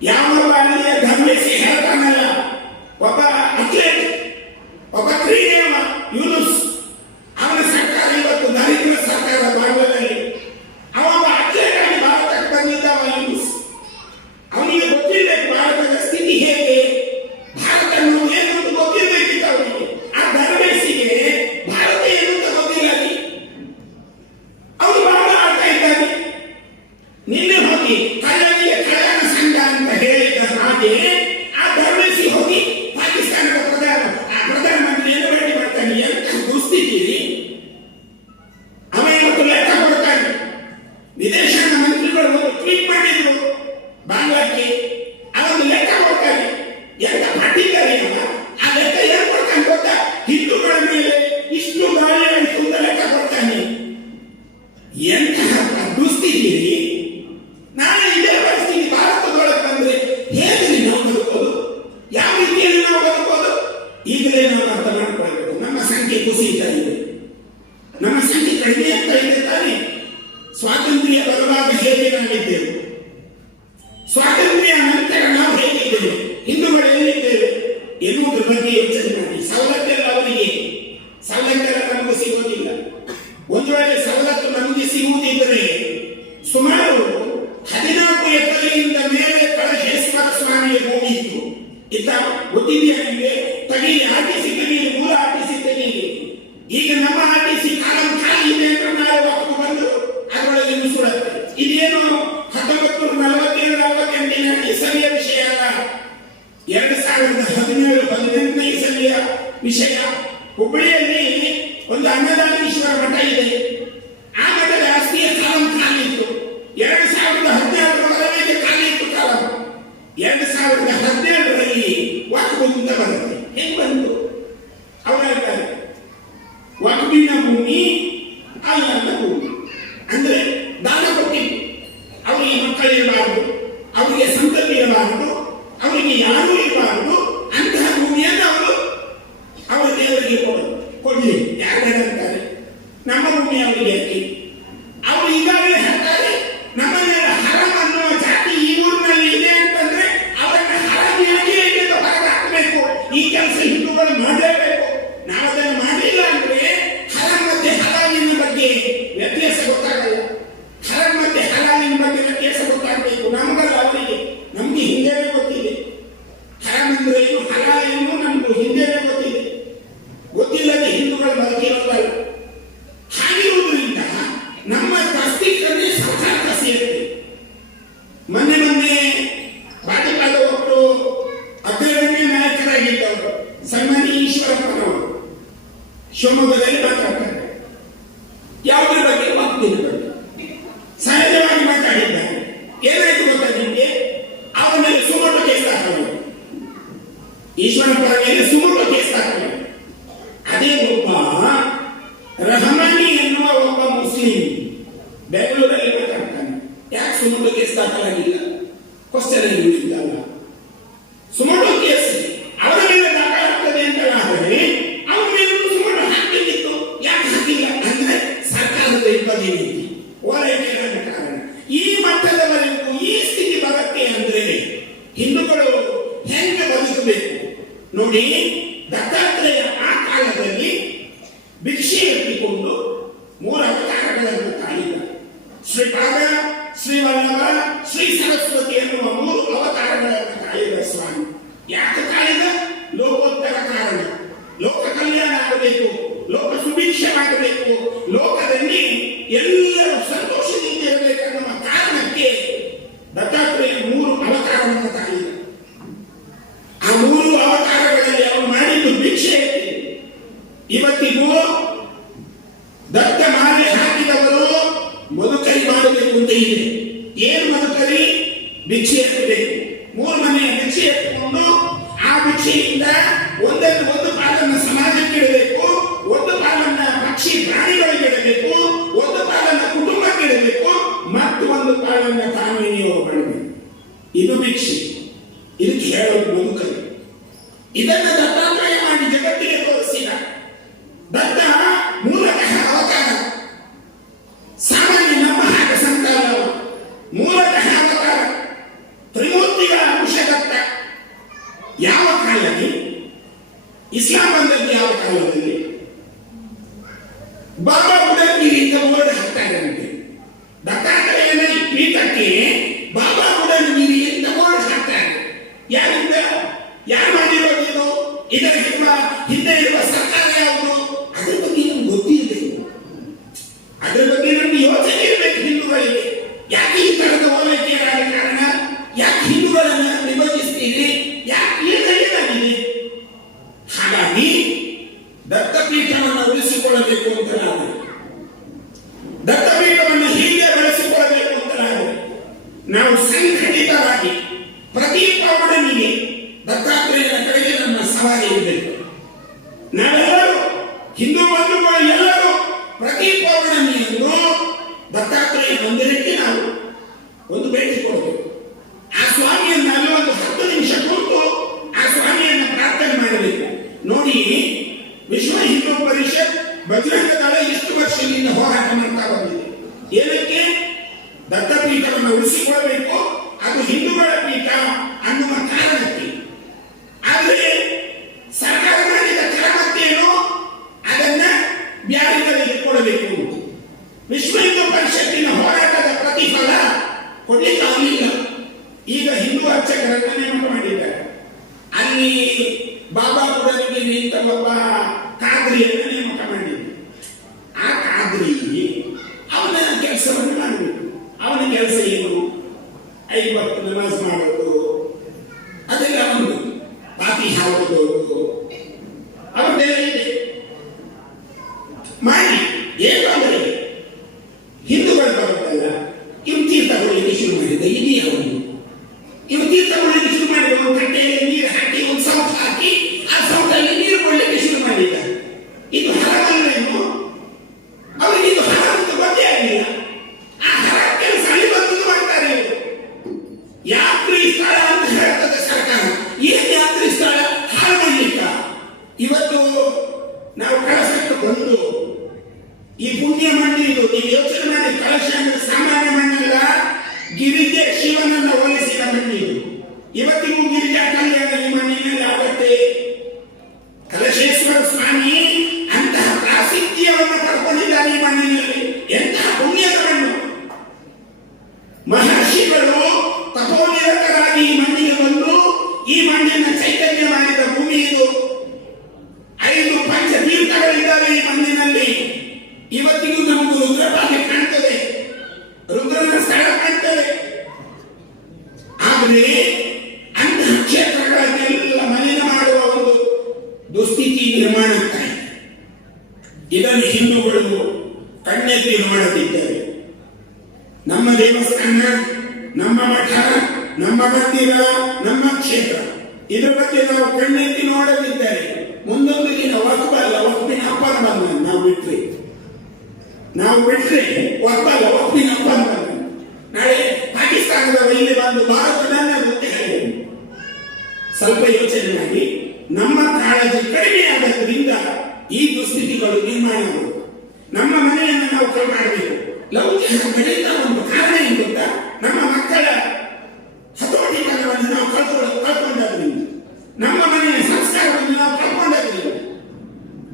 ಯಾವ ಅಲ್ಲಿಯ ಧರ್ಮೇಸಿ ಹೇಳ್ತಾನಲ್ಲ, ಒಬ್ಬ ಅಥ್ಲೇಟ್, ಒಬ್ಬ ಕ್ರೀಡೆಯವ ಯೂನುಸ್, ಅವನ ಸರ್ಕಾರ ಇವತ್ತು ದರಿದ್ರ ಸರ್ಕಾರ ಬಾಂಗ್ಲಾದಲ್ಲಿ. ಅವ ಅಥ್ಲೇಟ್ ಆಗಿ ಭಾರತಕ್ಕೆ ಬಂದಿದ್ದವ ಯೂನುಸ್. ಅವನಿಗೆ ಗೊತ್ತಿರಬೇಕು ಭಾರತದ ಸ್ಥಿತಿ ಹೇಗೆ, ಭಾರತ ನಾವು ಏನು ಅಂತ ಗೊತ್ತಿರಬೇಕಿತ್ತು ಅವನಿಗೆ. ಆ ಧರ್ಮೇಸಿಗೆ ಭಾರತ ಏನು ಅಂತ ಗೊತ್ತಿಲ್ಲ. ಅವನು ಬಹಳ ಆಡ್ತಾ ಇದ್ದಾನೆ. ನಿನ್ನೆ ಹೋಗಿ ಕಳ್ಳನಿಗೆ ಕಳ್ಳನ ಸಂಘ ಅಂತ ಹೇಳಿದ ಹಾಗೆ ಆ ಧರ್ಮೇಸಿ ಹೋಗಿ ಪಾಕಿಸ್ತಾನದ ಪ್ರಧಾನಮಂತ್ರಿಯನ್ನು ಭೇಟಿ ಮಾಡ್ತಾನೆ. ಎಂತ ದುಸ್ಥಿತಿ! ಅವ ಇವತ್ತು ಲೆಕ್ಕ ಕೊಡ್ತಾನೆ. ವಿದೇಶಾಂಗ ಮಂತ್ರಿಗಳು ಒಂದು ಟ್ವೀಟ್ ಮಾಡಿದ್ರು ಬಾಂಗ್ಲಾಕ್ಕೆ, ಅವನು ಲೆಕ್ಕ ಕೊಡ್ತಾನೆ. ಎಂತ ಪಟ್ಟಿದ್ದಾರೆ ಅವ. ಆ ಲೆಕ್ಕ ಏನ್ ಕೊಡ್ತಾನೆ ಗೊತ್ತಾ? ಹಿಂದೂಗಳ ಮೇಲೆ ಇಷ್ಟು ದಾಳಿ ಆಯಿತು ಅಂತ ಲೆಕ್ಕ ಕೊಡ್ತಾನೆ. ಎಂತಹ ದುಸ್ಥಿತಿ! ನಾಳೆ ಇದೇ ಪರಿಸ್ಥಿತಿ ಭಾರತದೊಳಗೆ ಬಂದ್ರೆ ಹೇಗೆ ನಾವು ಬದುಕೋದು? ಯಾವ ರೀತಿಯಲ್ಲಿ ನಾವು ಬದುಕೋದು? ಈಗಲೇ ನಾವು ಅರ್ಥ ಮಾಡಿಕೊಳ್ಬೇಕು. ನಮ್ಮ ಸಂಖ್ಯೆ ಕುಸಿತಾ ಇದೆ, ನಮ್ಮ ಸಂಖ್ಯೆ ಕಡಿಮೆ ಆಗ್ತಾ ಇದೆ ತಾನೆ. ಸ್ವಾತಂತ್ರ್ಯ ಬರುವಾಗ ಹೇಗೆ ನಾವಿದ್ದೇವೆ, ಸ್ವಾತಂತ್ರ್ಯ ನಂತರ ನಾವು ಹೇಗಿದ್ದೇವೆ, ಹಿಂದೂಗಳು ಎಲ್ಲಿದ್ದೇವೆ ಎನ್ನುವುದ್ರ ಬಗ್ಗೆ ಯೋಚನೆ ಮಾಡಿ. ಸವಲತ್ತೆಲ್ಲ ಅವರಿಗೆ, ಸವಲತ್ತೆಲ್ಲ ನಮಗೂ ಸಿಗೋದಿಲ್ಲ. ಒಂದು ವೇಳೆ ಸವಲತ್ತು ನಮಗೆ ಸಿಗುವುದಿದ್ದರೆ ಸುಮಾರು 14 ಎಕರೆಯಿಂದ ಮೇಲೆ ಕಳಶೇಶ್ವರ ಸ್ವಾಮಿಯ ಭೂಮಿ ಇತ್ತು. ಇತ್ತ ಗೊತ್ತಿದೆಯಾ ನಿಮಗೆ? ತೆಗೀರಿ, ಆರ್ಟಿಸಿ ತೆಗೀರಿ, 3 ಆರ್ಟಿಸಿ ತೆಗೀರಿ. ಈಗ ನಮ್ಮ ಆರ್ಟಿಸಿ ಕಾಲಂ ಖಾಲಿ ಇದೆ ಅಂತ ನಾಳೆ ವಾಪಸ್ ಬಂದು ಅದರೊಳಗೆ ನುಸುಳುತ್ತೆ. ಇದೇನು 1947-48 ಇಸವಿಯ ವಿಷಯ ಅಲ್ಲ, 2017-18 ಇಸವಿಯ ವಿಷಯ. ಹುಬ್ಬಳ್ಳಿಯಲ್ಲಿ ಒಂದು ಅನ್ನದಾನೇಶ್ವರ ಮಠ ಇದೆ. ಆ ಮಠದ ಆಸ್ತಿಯ ಕಾಲಂ ಖಾಲಿ ಇತ್ತು. 2014 ಖಾಲಿ ಇತ್ತು ಕಾಲಂ. 2017 ವಕ್ಫ್ ಅಂತ ಬರುತ್ತೆ. ಹೇಗೆ ಬಂತು? ಅವ್ರು ಹೇಳ್ತಾರೆ ವಕ್ಫಿನ ಭೂಮಿ ಅಲ್ಲ ಭೂಮಿ ಅಂದ್ರೆ ದಾನ ಕೊಟ್ಟಿದ್ದು. ಅವರಿಗೆ ಮಕ್ಕಳಿರಬಾರದು, ಅವರಿಗೆ ಸಂತತಿ ಇರಬಾರದು, ಅವರಿಗೆ ಯಾರೂ ಇರಬಾರದು. ಅಂತಹ ಭೂಮಿಯನ್ನು ಅವರು ದೇವರಿಗೆ ಕೊಡಲಿ. ಯಾರು ಅಂತಾರೆ ನಮ್ಮ ಭೂಮಿ ಅವರಿಗೆ ಹಾಕಿ. ಅವರು ಈಗಾಗಲೇ ಹೇಳ್ತಾರೆ ನಮ್ಮ ಮೇಲೆ ಹರಂ ಅನ್ನುವ ಜಾತಿ ಈ ಊರಿನಲ್ಲಿ ಇದೆ ಅಂತಂದ್ರೆ ಅವರನ್ನ ಹರಮಿಯಾಗಿ ಹೊರಗೆ ಹಾಕಬೇಕು. ಈ ಕೆಲಸ ಹಿಂದೂಗಳು ಮಾಡಲೇಬೇಕು. ನಾವು ಅದನ್ನು ಮಾಡಿಲ್ಲ ಅಂದ್ರೆ ಹರಂ ಮತ್ತೆ ಹರ ಸುಮಟು ಕೇಸ್ ದಾಖಲಾಗಿಲ್ಲ? ಕ್ವಶನ್ ಉಳಿದಲ್ಲ. ಸುಮಟು ಕೇಸ್ ಅವರ ಮೇಲೆ ದಾಖಲಾಗ್ತದೆ ಅಂತ ಆದರೆ ಅವರ ಮೇಲೆ ಸುಮಟು ಹಾಕಲಿತ್ತು, ಯಾಕೆ ಹಾಕಿಲ್ಲ ಅಂದ್ರೆ ಸರ್ಕಾರದ ಇಬ್ಬದಿ ನೀತಿ ಓಲೈಕೆಯ ಕಾರಣ. ಈ ಮಟ್ಟದವರೆಗೂ ಈ ಸ್ಥಿತಿ ಬರುತ್ತೆ ಅಂದ್ರೆ ಹಿಂದೂಗಳು ಹೆಂಗೆ ಬದುಕಬೇಕು ನೋಡಿ. ದತ್ತಾತ್ರೇಯ ಆ ಕಾಲದಲ್ಲಿ ಭಿಕ್ಷೆ ಎತ್ತಿಕೊಂಡು 3 ಅವತಾರಗಳನ್ನು ತಾಳಿದ. ಶ್ರೀಪಾದ, ಶ್ರೀವಲ್ಲಭ, ಶ್ರೀ ಸರಸ್ವತಿ ಎನ್ನುವ 3 ಅವತಾರಗಳನ್ನು ತಾಳಿದ ಸ್ವಾಮಿ. ಯಾಕೆ ತಾಳಿದ? ಲೋಕೋತ್ತರ ಕಾರಣ. ಲೋಕ ಕಲ್ಯಾಣ ಆಗಬೇಕು, ಲೋಕ ಸುಭಿಕ್ಷವಾಗಬೇಕು, ಲೋಕದಲ್ಲಿ ಎಲ್ಲರೂ ಸಂತೋಷದಿಂದ ಇರಬೇಕೆನ್ನುವ ಕಾರಣಕ್ಕೆ ದತ್ತಾತ್ರೇಯ 3 ಅವತಾರವನ್ನು ತಾಳಿದ. ಆ 3 ಅವತಾರಗಳಲ್ಲಿ ಅವರು ಮಾಡಿದ್ದು ಭಿಕ್ಷೆ. ಇವತ್ತಿಗೂ ದತ್ತ ಮಾಲೆ ಹಾಕಿದವರು ಮಧುಕರಿ ಮಾಡಬೇಕು ಅಂತ ಇದೆ. ಏನು ಮಧುಕರಿ? ಭಿಕ್ಷೆ ಎತ್ತಬೇಕು. 3 ಮನೆಯ ಭಿಕ್ಷೆ ಎತ್ತಿಕೊಂಡು ಆ ಭಿಕ್ಷೆಯಿಂದ ಒಂದು ಪಾಲನ್ನು ಸಮಾಜಕ್ಕೆ ಇಡಬೇಕು, ಒಂದು ಪಾಲನ್ನ ಪಕ್ಷಿ ಪ್ರಾಣಿಗಳಿಗೆ ಇಡಬೇಕು, ಒಂದು ಪಾಲನ್ನ ಕುಟುಂಬಕ್ಕೆ ಇಡಬೇಕು, ಮತ್ತು ಒಂದು ಪಾಲನ್ನ ತಾನು ವಿನಿಯೋಗ ಮಾಡಬೇಕು. ಇದು ಭಿಕ್ಷೆ. ಇದಕ್ಕೆ ಹೇಳೋದು ಮಧುಕರಿ. ಇದನ್ನು ದತ್ತಾತ್ರೇಯ ಮಾಡಿ ಜಗತ್ತಿಗೆ ತೋರಿಸಿದ. ದತ್ತ ಮೂಲತಃ ಅವತಾರ, ಸಾಮಾನ್ಯ ನಮ್ಮ ಹಾಗೆ ಸಂತಾನ. ಮೂಲತಃ ಅವತಾರ, ತ್ರಿಮೂರ್ತಿಗಳ ಅಂಶ ದತ್ತ. ಯಾವ ಕಾಲದಲ್ಲಿ? ಇಸ್ಲಾಂ ಬಂದದ್ದು ಯಾವ ಕಾಲದಲ್ಲಿ? ಬಾಬಾ ಬುಡನ್ಗಿರಿಯಿಂದ ಬೋರ್ಡ್ ಹಾಕ್ತಾರಂತೆ. ದತ್ತಾತ್ರೇಯನ ಈ ಪೀಠಕ್ಕೆ ಬಾಬಾ ಬುಡನ್ಗಿರಿಯಿಂದ ಬೋರ್ಡ್ ಹಾಕ್ತಾರೆ. ಯಾರಿಂದ? ಯಾರು ಮಾಡಿರೋದು ಇದು? ಇದರ ಹಿಂದೆ ಇರುವ ಸರ್ಕಾರ ಯಾವುದು? ಅದರ ಬಗ್ಗೆ ನಮ್ಗೆ ಗೊತ್ತಿರಬೇಕು. ಅದರ ಬಗ್ಗೆ ನಮ್ಗೆ ಯೋಚನೆ ಇರಬೇಕು. ಹಿಂದೂಗಳಿಗೆ ಯಾಕೆ ಈ ತರದ ಓಲೈಕೆಯಾದ ಕಾರಣ? ಯಾಕೆ ಹಿಂದೂಗಳನ್ನು ವಿಭಜಿಸ್ತೀರಿ? ಯಾಕೆ ಏನಾಗಿದೆ? ಹಾಗಾಗಿ ದತ್ತಪೀಠವನ್ನು ಉಳಿಸಿಕೊಳ್ಳಬೇಕು ಅಂತ ನಾವು, ದತ್ತಪೀಠವನ್ನು ಹೀಗೆ ಬೆಳೆಸಿಕೊಳ್ಳಬೇಕು ಅಂತ ನಾವು ಸಂಘಟಿತವಾಗಿ ಪ್ರತಿ ಪೌರ್ಣಮಿಗೆ ದತ್ತಾತ್ರೇಯನ ಕಡೆಗೆ ನಮ್ಮ ಸವಾರಿ ಇರಬೇಕು. ನಾವೆಲ್ಲರೂ ಹಿಂದೂ ಬಂಧುಗಳು ಎಲ್ಲರೂ ಪ್ರತಿ ಪೌರ್ಣಮಿಯನ್ನು ದತ್ತಾತ್ರೇಯ ಮಂದಿರಕ್ಕೆ ನಾವು ಒಂದು ಭೇಟಿ ಕೊಡಬೇಕು. ಆ ಸ್ವಾಮಿಯನ್ನು ಅಲ್ಲಿ ಒಂದು 10 ನಿಮಿಷ ಕೂತು ಆ ಸ್ವಾಮಿಯನ್ನು ಪ್ರಾರ್ಥನೆ ಮಾಡಬೇಕು. ನೋಡಿ, ವಿಶ್ವ ಹಿಂದೂ ಪರಿಷತ್ ಬಜರಂಗ ದಳ ಎಷ್ಟು ವರ್ಷದಿಂದ ಹೋರಾಟ ಮಾಡ್ತಾ ಬಂದಿದೆ. ಏನಕ್ಕೆ? ದತ್ತಪೀಠವನ್ನು ಉಳಿಸಿಕೊಳ್ಳಬೇಕು, ಅದು ಹಿಂದೂಗಳ ಪೀಠ ಅನ್ನುವ ಕಾರಣಕ್ಕೆ. ಆದರೆ ಸರ್ಕಾರ ಮಾಡಿದ ಕ್ರಮತ್ತೇನು? ಅದನ್ನ ಬ್ಯಾರಿಗಳಿಗೆ ಕೊಡಬೇಕು. ವಿಶ್ವ ಹಿಂದೂ ಪರಿಷತ್ತಿನ ಹೋರಾಟದ ಪ್ರತಿಫಲ ಕೊಡಲಿಕ್ಕೆ ಆಗಲಿಲ್ಲ. ಈಗ ಹಿಂದೂ ಅರ್ಚಕರನ್ನು ನೇಮಕ ಮಾಡಿದ್ದಾರೆ. ಅಲ್ಲಿ ಬಾಬಾ ಬುಡನ್ಗಿರಿ ಅಂತ ಒಬ್ಬ ಕಾದ್ರಿಯನ್ನು ನೇಮಕ ಮಾಡಿದ್ರು. ಆ ಕಾದ್ರಿ ಅವನ ಕೆಲಸವನ್ನು ಮಾಡಬೇಕು. ಅವನ ಕೆಲಸ ಏನು? 5 ವಕ್ತ ನಮಾಜ್ ಮಾಡೋದು, ಅದೆಲ್ಲ ಒಂದು ಬಾಕಿ ಹಾಕೋದು, ಅವರದೆಲ್ಲ ಇದೆ. ಮಾಡಿ ಏನು ಅಂದರೆ ಹಿಂದೂಗಳು ಬರುತ್ತಲ್ಲ, ಇವು ತೀರ್ಥ ಕೊಡಲಿಕ್ಕೆ ಶುರು ಮಾಡಿದ. ಇದೀ ಅವರು ಇವು ತೀರ್ಥ ಕೊಡಲಿಕ್ಕೆ ಶುರು ಮಾಡಿದ. ಒಂದು ಕಟ್ಟೆಯಲ್ಲಿ ನೀರು ಹಾಕಿ, ಒಂದು ಸೌಟ್ ಹಾಕಿ, ಆ ಸೌಟಲ್ಲಿ ನೀರು ಕೊಡಲಿಕ್ಕೆ ಶುರು ಮಾಡಿದ್ದಾರೆ. ಇದು ಹರವಲ್ಲೇನು? ಅವರಿಗೆ ಇದು ಹರ ಅಂತ ಗೊತ್ತೇ ಆಗಿಲ್ಲ. ಆ ಹರ ಕೆಲಸ ಅಲ್ಲಿ ಬಂದು ಮಾಡ್ತಾರೆ. ಯಾತ್ರಿ ಸ್ಥಳ ಅಂತ ಹೇಳ್ತದೆ ಸರ್ಕಾರ. ಏನ್ ಯಾತ್ರಿ ಸ್ಥಳ? ಹಾಳು ಮಾಡಲಿಕ್ಕ. ಇವತ್ತು ನಾವು ಕಳಸಕ್ಕೆ ಬಂದು ಈ ಪುಣ್ಯ ಮಣ್ಣು ಇದು. ನೀವು ಯೋಚನೆ ಮಾಡಿ, ಕಳಶ ಅಂದ್ರೆ ಸಾಮಾನ್ಯ ಮಣ್ಣಲ್ಲ, ಗಿರಿಜೆ ಶಿವನನ್ನು ಹೋಲಿಸಿದ ಮಣ್ಣಿದು. ಇವತ್ತಿಗೂ ಗಿರಿಜಾ ಕಲ್ಯಾಣ ಈ ಮಣ್ಣಿನಲ್ಲಿ ಆಗುತ್ತೆ. ಕಲಶೇಶ್ವರ ಸ್ವಾಮಿ ಅಂತಹ ಪ್ರಾಸಿದ್ಧಿಯನ್ನು ಪಡ್ಕೊಂಡಿದ್ದಾರೆ ಈ ಮಣ್ಣಿನಲ್ಲಿ. ಎಂತಹ ಪುಣ್ಯದ ಮಣ್ಣು! ಮಹರ್ಷಿಗಳು ತಪೋನಿರತರಾಗಿ ಈ ಮಣ್ಣಿಗೆ ಬಂದು ಈ ಮಣ್ಣಿನ ಚೈತನ್ಯ ಮಾಡಿದ ಭೂಮಿ ಇದು. 5 ಪಂಚತೀರ್ಥಗಳಿದ್ದಾವೆ ಈ ಮಣ್ಣಿನಲ್ಲಿ. ಇವತ್ತಿಗೂ ನಮಗೂ ರುದ್ರಪಾಲೆ ಕಾಣ್ತದೆ, ರುದ್ರನ ಸ್ಥಳ ಕಾಣ್ತದೆ. ಆದರೆ ಅಂತಹ ಕ್ಷೇತ್ರಗಳನ್ನೆಲ್ಲ ಮಲಿನ ಮಾಡುವ ಒಂದು ದುಸ್ಥಿತಿ ನಿರ್ಮಾಣ ಆಗ್ತಾ ಇದೆ. ಇದನ್ನು ಹಿಂದೂಗಳು ಕಣ್ಣೆತ್ತಿ ನೋಡುತ್ತಿದ್ದಾರೆ. ನಮ್ಮ ದೇವಸ್ಥಾನ, ನಮ್ಮ ಮಠ, ನಮ್ಮ ಮಂದಿರ, ನಮ್ಮ ಕ್ಷೇತ್ರ, ಇದರ ಬಗ್ಗೆ ನಾವು ಕಣ್ಣೆತ್ತಿ ನೋಡದಿದ್ದರೆ ಮುಂದೊಂದು ದಿನ ವಕ್ಫಲ್ಲ, ವಕ್ಫಿನ ಹಬ್ಬನ ಬಂದ ನಾವು ಬಿಟ್ರೆ ವಕ್ಫಲ್ಲ, ವಕ್ಫಿನ ಹಬ್ಬನ ಬಂದ. ನಾಳೆ ಸರ್ಕಾರದ ಇಲ್ಲಿ ಬಂದು ಭಾರತದನ್ನ ವೃತ್ತಿ ಹೇಳಿದೆ. ಸ್ವಲ್ಪ ಯೋಚನೆ ಮಾಡಿ, ನಮ್ಮ ಕಾಳಜಿ ಕಡಿಮೆ ಆಗೋದ್ರಿಂದ ಈ ದುಸ್ಥಿತಿಗಳು ನಿರ್ಮಾಣ ಆಗುವುದು. ನಮ್ಮ ಮನೆಯನ್ನು ನಾವು ಕೈ ಮಾಡಬೇಕು. ಲೌಕಿಕ ಬೆಳೆದ ಒಂದು ಕಾರಣ ಏನು ಗೊತ್ತಾ? ನಮ್ಮ ಮಕ್ಕಳ ಹತೋಟಿತನವನ್ನು ನಾವು ಕಳ್ಕೊಂಡಾದ್ರಿಂದ, ನಮ್ಮ ಮನೆಯ ಸಂಸ್ಕಾರವನ್ನು ನಾವು ಕಳ್ಕೊಂಡಾದ್ರಿಂದ.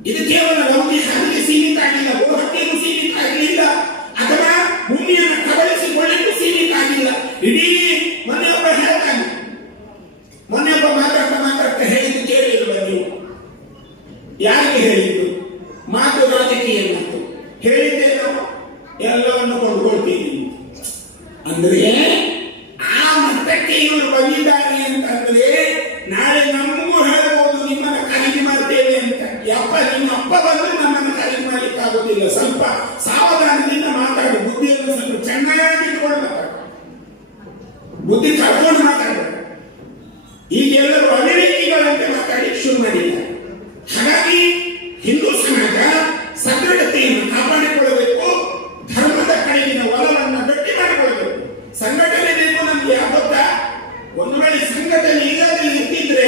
ಇದು ಕೇವಲ ಲೌಕಿಕ ಹಕ್ಕಿಗೆ ಸೀಮಿತ ಆಗಿಲ್ಲ, ಗೋಹತ್ಯೆಗೂ ಸೀಮಿತ ಆಗಲಿಲ್ಲ, ಅಥವಾ ಭೂಮಿಯನ್ನು ಕಬಳಿಸಿಕೊಳ್ಳಿಕ್ಕೂ ಸೀಮಿತ ಆಗಿಲ್ಲ. ಇಡೀ ಮೊನ್ನೆಯೊಬ್ಬ ಹೇಳ್ತಾನೆ, ಮೊನ್ನೆಯೊಬ್ಬ ಮಾತಾಡ್ತಾ ಹೇಳಿದ್ದು ಕೇಳಿಲ್ವ ನೀವು? ಯಾರಿಗೆ ಹೇಳಿದ್ದು? ಮಾತು ರಾಜಕೀಯ ಮಾತು ಹೇಳಿದ್ದೆ, ನಾವು ಎಲ್ಲವನ್ನು ಕೊಂಡ್ಕೊಳ್ತೀವಿ ಅಂದ್ರೆ ಆ ಮಟ್ಟಕ್ಕೆ ಇವರು ಬಂದಿದ್ದಾರೆ ಅಂತಂದ್ರೆ ನಾಳೆ ನಮಗೂ ಹೇಳಬಹುದು ನಿಮ್ಮನ್ನ ಖರೀದಿ ಮಾಡ್ತೇವೆ ಅಂತ. ಯಪ್ಪ, ನಿಮ್ಮ ಅಪ್ಪ ಬಂದ್ರೆ ನಮ್ಮನ್ನು ಖರೀದಿ ಮಾಡ್ಲಿಕ್ಕೆ ಆಗೋದಿಲ್ಲ. ಸ್ವಲ್ಪ ಸಾವಧಾನದಿಂದ ಮಾತಾಡಿ, ಬುದ್ಧಿಯನ್ನು ಸ್ವಲ್ಪ ಚೆನ್ನಾಗಿ ಇಟ್ಕೊಂಡು ಮಾತಾಡ, ಬುದ್ಧಿ ಕರ್ಕೊಂಡು ಮಾತಾಡ. ಈಗ ಎಲ್ಲರೂ ಅವಿವೇಕಿಗಳಂತೆ ಮಾತಾಡಿ ಶುರು ಮಾಡಿದ್ದಾರೆ. ಹಾಗಾಗಿ ಹಿಂದೂ ಸಮಾಜ ಸದೃಢತೆಯನ್ನು ಕಾಪಾಡಿಕೊಳ್ಳಬೇಕು, ಧರ್ಮದ ಕಡೆಗಿನ ಒಲವನ್ನು ಗಟ್ಟಿ ಮಾಡಿಕೊಳ್ಳಬೇಕು. ಸಂಘಟನೆ ಬೇಕು ನಮ್ಗೆ. ಗೊತ್ತಾ, ಒಂದು ವೇಳೆ ಸಂಘಟನೆ ಈಗಾಗಲೇ ಇರ್ತಿದ್ರೆ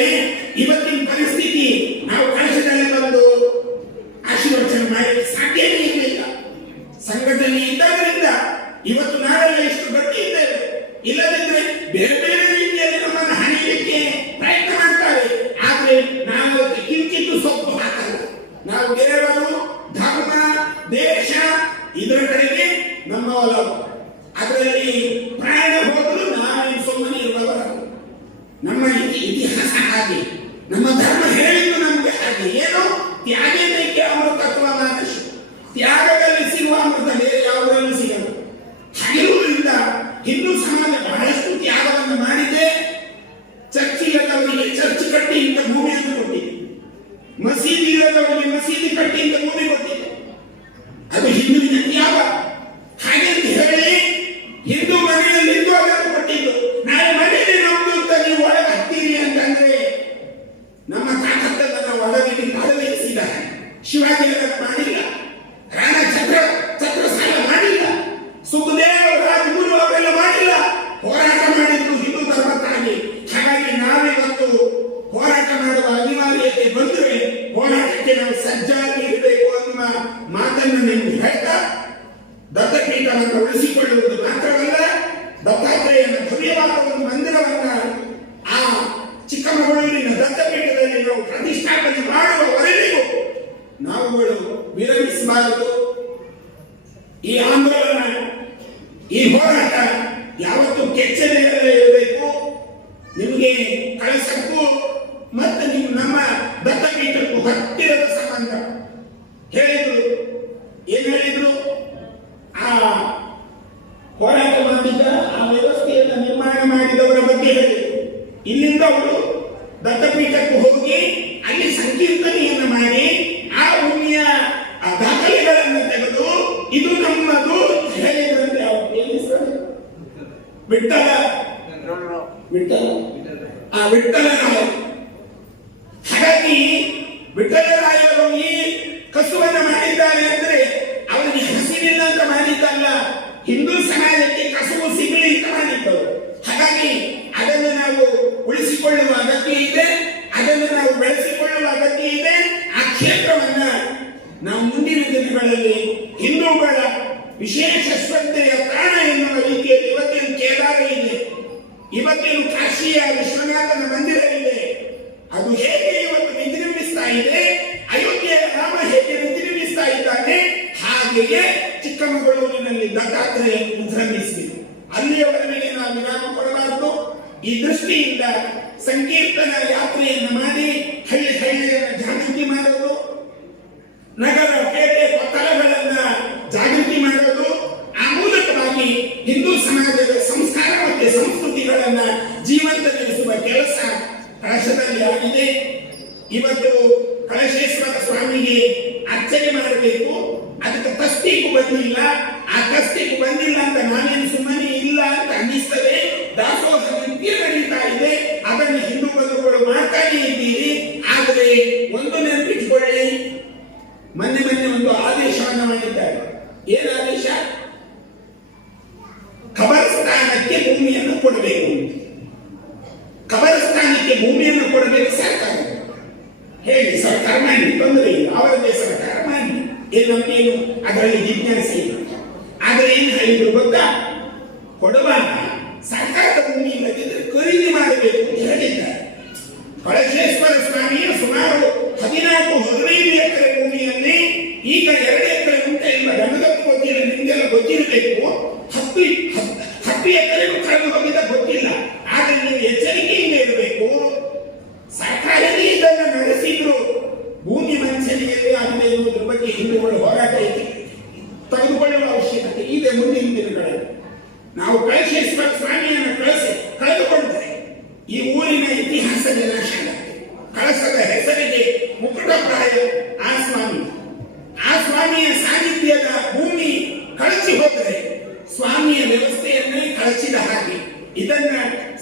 ಇವತ್ತಿನ ಪರಿಸ್ಥಿತಿ ನಾವು ಕಳಶದಲ್ಲಿ ಬಂದು ಆಶೀರ್ವಚನ ಮಾಡಲಿಕ್ಕೆ ಸಾಧ್ಯವೇ ಇರಲಿಲ್ಲ. ಸಂಘಟನೆ ಇದ್ದಾದ್ರಿಂದ ಇವತ್ತು ನಾವೆಲ್ಲ ಇಷ್ಟು ಗಟ್ಟಿ ಇದ್ದೇವೆ. ಇಲ್ಲದಿದ್ರೆ ಬೇರೆ ಬೇರೆ ರೀತಿಯಲ್ಲಿ ನಮ್ಮನ್ನು ಹಣಿಯಲಿಕ್ಕೆ ಪ್ರಯತ್ನ ಮಾಡ್ತಾರೆ. ಆದ್ರೆ ನಾವು ಕಿಂಚಿತ್ತು ಸೊಪ್ಪು ಹಾಕಲ್ಲ. ನಾವು ದೇವರು, ಧರ್ಮ, ದೇಶ ಇದರ ಕಡೆಗೆ ನಮ್ಮ ಒಲವು. ಅದರಲ್ಲಿ ಪ್ರಾಣ ಹೋಗಲು ನಾವೇನು ಸುಮ್ಮನೆ ಇರುವವರ. ನಮ್ಮ ಇತಿಹಾಸ ಹಾಗೆ, ನಮ್ಮ ಧರ್ಮ ಹೇಳಿದ್ದು ನಮಗೆ ಹಾಗೆ. ಏನು ತ್ಯಾಗಕ್ಕೆ ಅಮೃತತ್ವ ಮಾನಶು, ತ್ಯಾಗದಲ್ಲಿ ಸಿಗುವ ಅಮೃತ ಬೇರೆ ಯಾವುದರಲ್ಲೂ ಸಿಗಲ್ಲ. ಹಾಗಿರುವುದರಿಂದ ಹಿಂದೂ ಸಮಾಜ ಬಹಳಷ್ಟು ತ್ಯಾಗವನ್ನು ಮಾಡಿದೆ. ಚರ್ಚ್ ಇಲ್ಲದವರಿಗೆ ಚರ್ಚ್ ಕಟ್ಟಿ ಇಂಥ ಭೂಮಿಯನ್ನು ಕೊಟ್ಟಿದೆ, ಮಸೀದಿ ಇಲ್ಲದವರಿಗೆ ಮಸೀದಿ ಕಟ್ಟಿ ಇಂಥ ಭೂಮಿ ಕೊಟ್ಟಿದೆ. ಅದು ಹಿಂದುವಿನ ತ್ಯಾಗ. ಹಾಗೆಂತ ಹೇಳಿ ಹಿಂದೂ ಮನೆಯಲ್ಲಿದ್ದು ಅದನ್ನು ಕೊಟ್ಟಿದ್ದು. ನಾಳೆ ಮನೆಯಲ್ಲಿ ನಮ್ದು ಅಂತ ನೀವು ಒಳಗೆ ಹತ್ತೀರಿ ಅಂತಂದ್ರೆ ನಮ್ಮ ತಾಕತ್ತನ್ನು ನಾವು ಅಡವಿಸಿದ್ದಾರೆ. ಶಿವಾಜಿ ಅದನ್ನು ಮಾಡಿಲ್ಲ, ರಾಣಾ ಛತ್ರಸಾಲ ಮಾಡಿಲ್ಲ, ಸುಖದೇವ್, ರಾಜಗುರು ಅವರೆಲ್ಲ ಮಾಡಿಲ್ಲ. ಹೋರಾಟ ಮಾಡಿದ್ದು ಹಿಂದೂ ಧರ್ಮಕ್ಕಾಗಿ. ಹಾಗಾಗಿ ನಾವಿವತ್ತು ಹೋರಾಟ ಮಾಡುವ ಅನಿವಾರ್ಯತೆ ಬಂದರೆ ಹೋರಾಟಕ್ಕೆ ನಾವು ಸಜ್ಜಾಗಿ ಇರಬೇಕು ಅನ್ನುವ ಮಾತನ್ನು ನಿಮಗೆ ಹೇಳ್ತಾ, ದತ್ತಪೀಠವನ್ನು ಉಳಿಸಿಕೊಳ್ಳುವುದು ಮಾತ್ರವಲ್ಲ, ದತ್ತಾತ್ರೇಯನ ಭವ್ಯವಾದ ಒಂದು ಮಂದಿರವನ್ನ ಆ ಚಿಕ್ಕಮಗಳೂರಿನ ದತ್ತಪೀಠದಲ್ಲಿ ನಾವು ಪ್ರತಿಷ್ಠಾಪನೆ ಮಾಡುವವರೆಗೂ ನಾವುಗಳು ವಿರಮಿಸಬಾರದು. ಈ ಆಂದೋಲನ, ಈ ಹೋರಾಟ ಯಾವತ್ತೂ ಕೆಚ್ಚನೆಯಲ್ಲೇ ಇರಬೇಕು. ನಿಮಗೆ ಕಳಸಕ್ಕೂ ಮತ್ತು ನೀವು ನಮ್ಮ ದತ್ತಪೀಠಕ್ಕೂ ಹತ್ತಿರದ ಸಂಬಂಧ. ಹೇಳಿದ್ರು, ಏನ್ ಹೇಳಿದ್ರು? ಆ ಹೋರಾಟ ಮಾಡಿದ್ದ, ಆ ವ್ಯವಸ್ಥೆಯನ್ನು ನಿರ್ಮಾಣ ಮಾಡಿದವರ ಬಗ್ಗೆ ಹೇಳಿದ್ರು. ಇಲ್ಲಿಂದ ಅವರು ದತ್ತಪೀಠಕ್ಕೂ ಹೋಗಿ ಅಲ್ಲಿ ಸಂಕೀರ್ತನೆಯನ್ನು ಮಾಡಿ ಆ ಭೂಮಿಯ ದಾಖಲೆಗಳನ್ನು ತೆಗೆದು ಇದು ನಮ್ಮದು ಹೇಳಿದ್ರಂತೆ. ಅವರು ವಿಠಲ ವಿಠಲರಾಯ. ಹಾಗಾಗಿ ವಿಠಲರಾಯರು ಈ ಕಸುವನ್ನು ಮಾಡಿದ್ದಾರೆ ಅಂದ್ರೆ ಅವರಿಗೆ ಹಸಿವಿಲ್ಲ ಅಂತ ಮಾಡಿದ್ದಲ್ಲ, ಹಿಂದೂ ಸಮಾಜಕ್ಕೆ ಕಸುವು ಸಿಗಲಿ ಅಂತ ಮಾಡಿದ್ದವರು. ಹಾಗಾಗಿ ಅದನ್ನು ನಾವು ಉಳಿಸಿಕೊಳ್ಳುವ ಅಗತ್ಯ ಇದೆ, ಅದನ್ನು ನಾವು ಬೆಳೆಸಿಕೊಳ್ಳುವ ಅಗತ್ಯ ಇದೆ. ಆ ಕ್ಷೇತ್ರವನ್ನ ನಾವು ಮುಂದಿನ ದಿನಗಳಲ್ಲಿ ಹಿಂದೂಗಳ ವಿಶೇಷ ಶ್ರದ್ಧೆಯ ಪ್ರಾಣ ಎನ್ನುವ ರೀತಿಯಲ್ಲಿ ಇವತ್ತಿನ ಕೇದಾರ ಇದೆ, ಇವತ್ತಿನ ಕಾಶಿಯ ವಿಶ್ವನಾಥನ ಮಂದಿರ ಇದೆ. ಅದು ಹೇಗೆ ಇವತ್ತು ವಿಜೃಂಭಿಸ್ತಾ ಇದೆ, ಅಯೋಧ್ಯೆಯ ರಾಮ ಹೇಗೆ ವಿಜೃಂಭಿಸ್ತಾ ಇದ್ದಾನೆ, ಹಾಗೆಯೇ ಚಿಕ್ಕಮಗಳೂರಿನಲ್ಲಿ ದತ್ತಾತ್ರೇಯ ವಿಜೃಂಭಿಸಬೇಕು. ಅಲ್ಲಿಯವರೆಗೆ ನಾವು ವಿರಾಮ ಕೊಡಬಾರದು. ಈ ದೃಷ್ಟಿಯಿಂದ ಸಂಕೀರ್ತನ ಯಾತ್ರೆಯನ್ನು ಮಾಡಿ ಹಳ್ಳಿ ಹಳ್ಳಿಯನ್ನು ಜಾಗೃತಿ ಮಾಡೋದು, ನಗರ ಪೇಟೆ ಕೊತ್ತಲಗಳನ್ನ ಜಾಗೃತಿ ಮಾಡೋದು, ಆ ಮೂಲಕವಾಗಿ ಹಿಂದೂ ಸಮಾಜದ ಸಂಸ್ಕಾರ ಮತ್ತು ಸಂಸ್ಕೃತಿಗಳನ್ನ ಜೀವಂತಗೊಳಿಸುವ ಕೆಲಸ ಕಳಶದಲ್ಲಿ ಆಗಿದೆ. ಇವತ್ತು ಕಳಶೇಶ್ವರ ಸ್ವಾಮಿಗೆ ಅರ್ಚನೆ ಮಾಡಬೇಕು, ಅದಕ್ಕೆ ತಸ್ತೀಕು ಬಂದಿಲ್ಲ. ಆ ತಸ್ತೀಕು ಬಂದಿಲ್ಲ ಅಂತ ನಾನೇನು ಸುಮ್ಮನೆ ಇಲ್ಲ ಅಂತ ಅನ್ನಿಸ್ತದೆ. ದಾಸೋಹ ನಿತ್ಯ ನಡೀತಾ ಇದೆ, ಅದನ್ನು ಹಿಂದೂ ಬಂಧುಗಳು ಮಾಡ್ತಾನೆ ಇದ್ದೀರಿ. ಆದರೆ ಒಂದು ನೆನಪಿಟ್ಕೊಳ್ಳಿ, ಮೊನ್ನೆ ಒಂದು ಆದೇಶವನ್ನು ಮಾಡಿದ್ದಾರೆ. ಏನು ಆದೇಶ? ಖಬರಸ್ಥಾನಕ್ಕೆ ಭೂಮಿಯನ್ನು ಕೊಡಬೇಕು, ಕಬರಸ್ಥಾನಕ್ಕೆ ಭೂಮಿಯನ್ನು ಕೊಡಬೇಕು ಸರ್ಕಾರ. ಹೇಳಿ, ಸರ್ಕಾರ ಮಾಡಿ, ತೊಂದರೆ ಇಲ್ಲ, ಅವರದೇ ಸರ್ಕಾರ ಮಾಡಿ, ಏನು ಅದರಲ್ಲಿ ಜಿಜ್ಞಾಸೆ ಇಲ್ಲ. ಆದ್ರೆ ಏನು ಹೇಳಿದ್ರು ಗೊತ್ತಾ, ಕೊಡುವಾಗ ಸರ್ಕಾರದ ಭೂಮಿ ಇಲ್ಲದಿದ್ದರೆ ಖರೀದಿ ಮಾಡಬೇಕು ಅಂತ ಹೇಳಿದ್ದಾರೆ. ಕಳಶೇಶ್ವರ ಸ್ವಾಮಿಯ ಸುಮಾರು 14-15 ಎಕರೆ ಭೂಮಿಯಲ್ಲಿ ಈಗ 2 ಎಕರೆ ಉಂಟ ಇಲ್ಲ, ನನಗಂತೂ ಗೊತ್ತಿಲ್ಲ, ನಿಮ್ಗೆಲ್ಲ ಗೊತ್ತಿರಬೇಕು. 10 ಎಕರೆಗೂ ಕಳೆದು ಹೋಗಿದ ಗೊತ್ತಿಲ್ಲ. ಆದ್ರೆ ನೀವು ಎಚ್ಚರಿಕೆಯಿಂದ ಇರಬೇಕು. ಸರ್ಕಾರದಲ್ಲಿ ಇದನ್ನು ನಡೆಸಿದ್ರು, ಭೂಮಿ ಮನುಷ್ಯನಿಗೆ ಆಗದೆ ಇರುವುದರ ಬಗ್ಗೆ ಹಿಂದೂಗಳು ಹೋರಾಟ ತೆಗೆದುಕೊಳ್ಳುವ ಅವಶ್ಯಕತೆ ಇದೆ. ಮುಂದಿನ ದಿನಗಳಲ್ಲಿ ನಾವು ಕಳಶೇಶ್ವರ ಸ್ವಾಮಿಯನ್ನು ಕಳೆದುಕೊಂಡರೆ ಈ ಊರಿನ ಇತಿಹಾಸದ ನಾಶ ಆಗುತ್ತೆ. ಕಳಸದ ಹೆಸರಿಗೆ ಮುಕುಟಪ್ರಾಯ ಆ ಸ್ವಾಮಿಯ ಸಾನ್ನಿಧ್ಯದ ಭೂಮಿ ಕಳಚಿ ಹೋದರೆ ಸ್ವಾಮಿಯ ವ್ಯವಸ್ಥೆಯನ್ನೇ ಕಳಚಿದ ಹಾಗೆ ಇದನ್ನ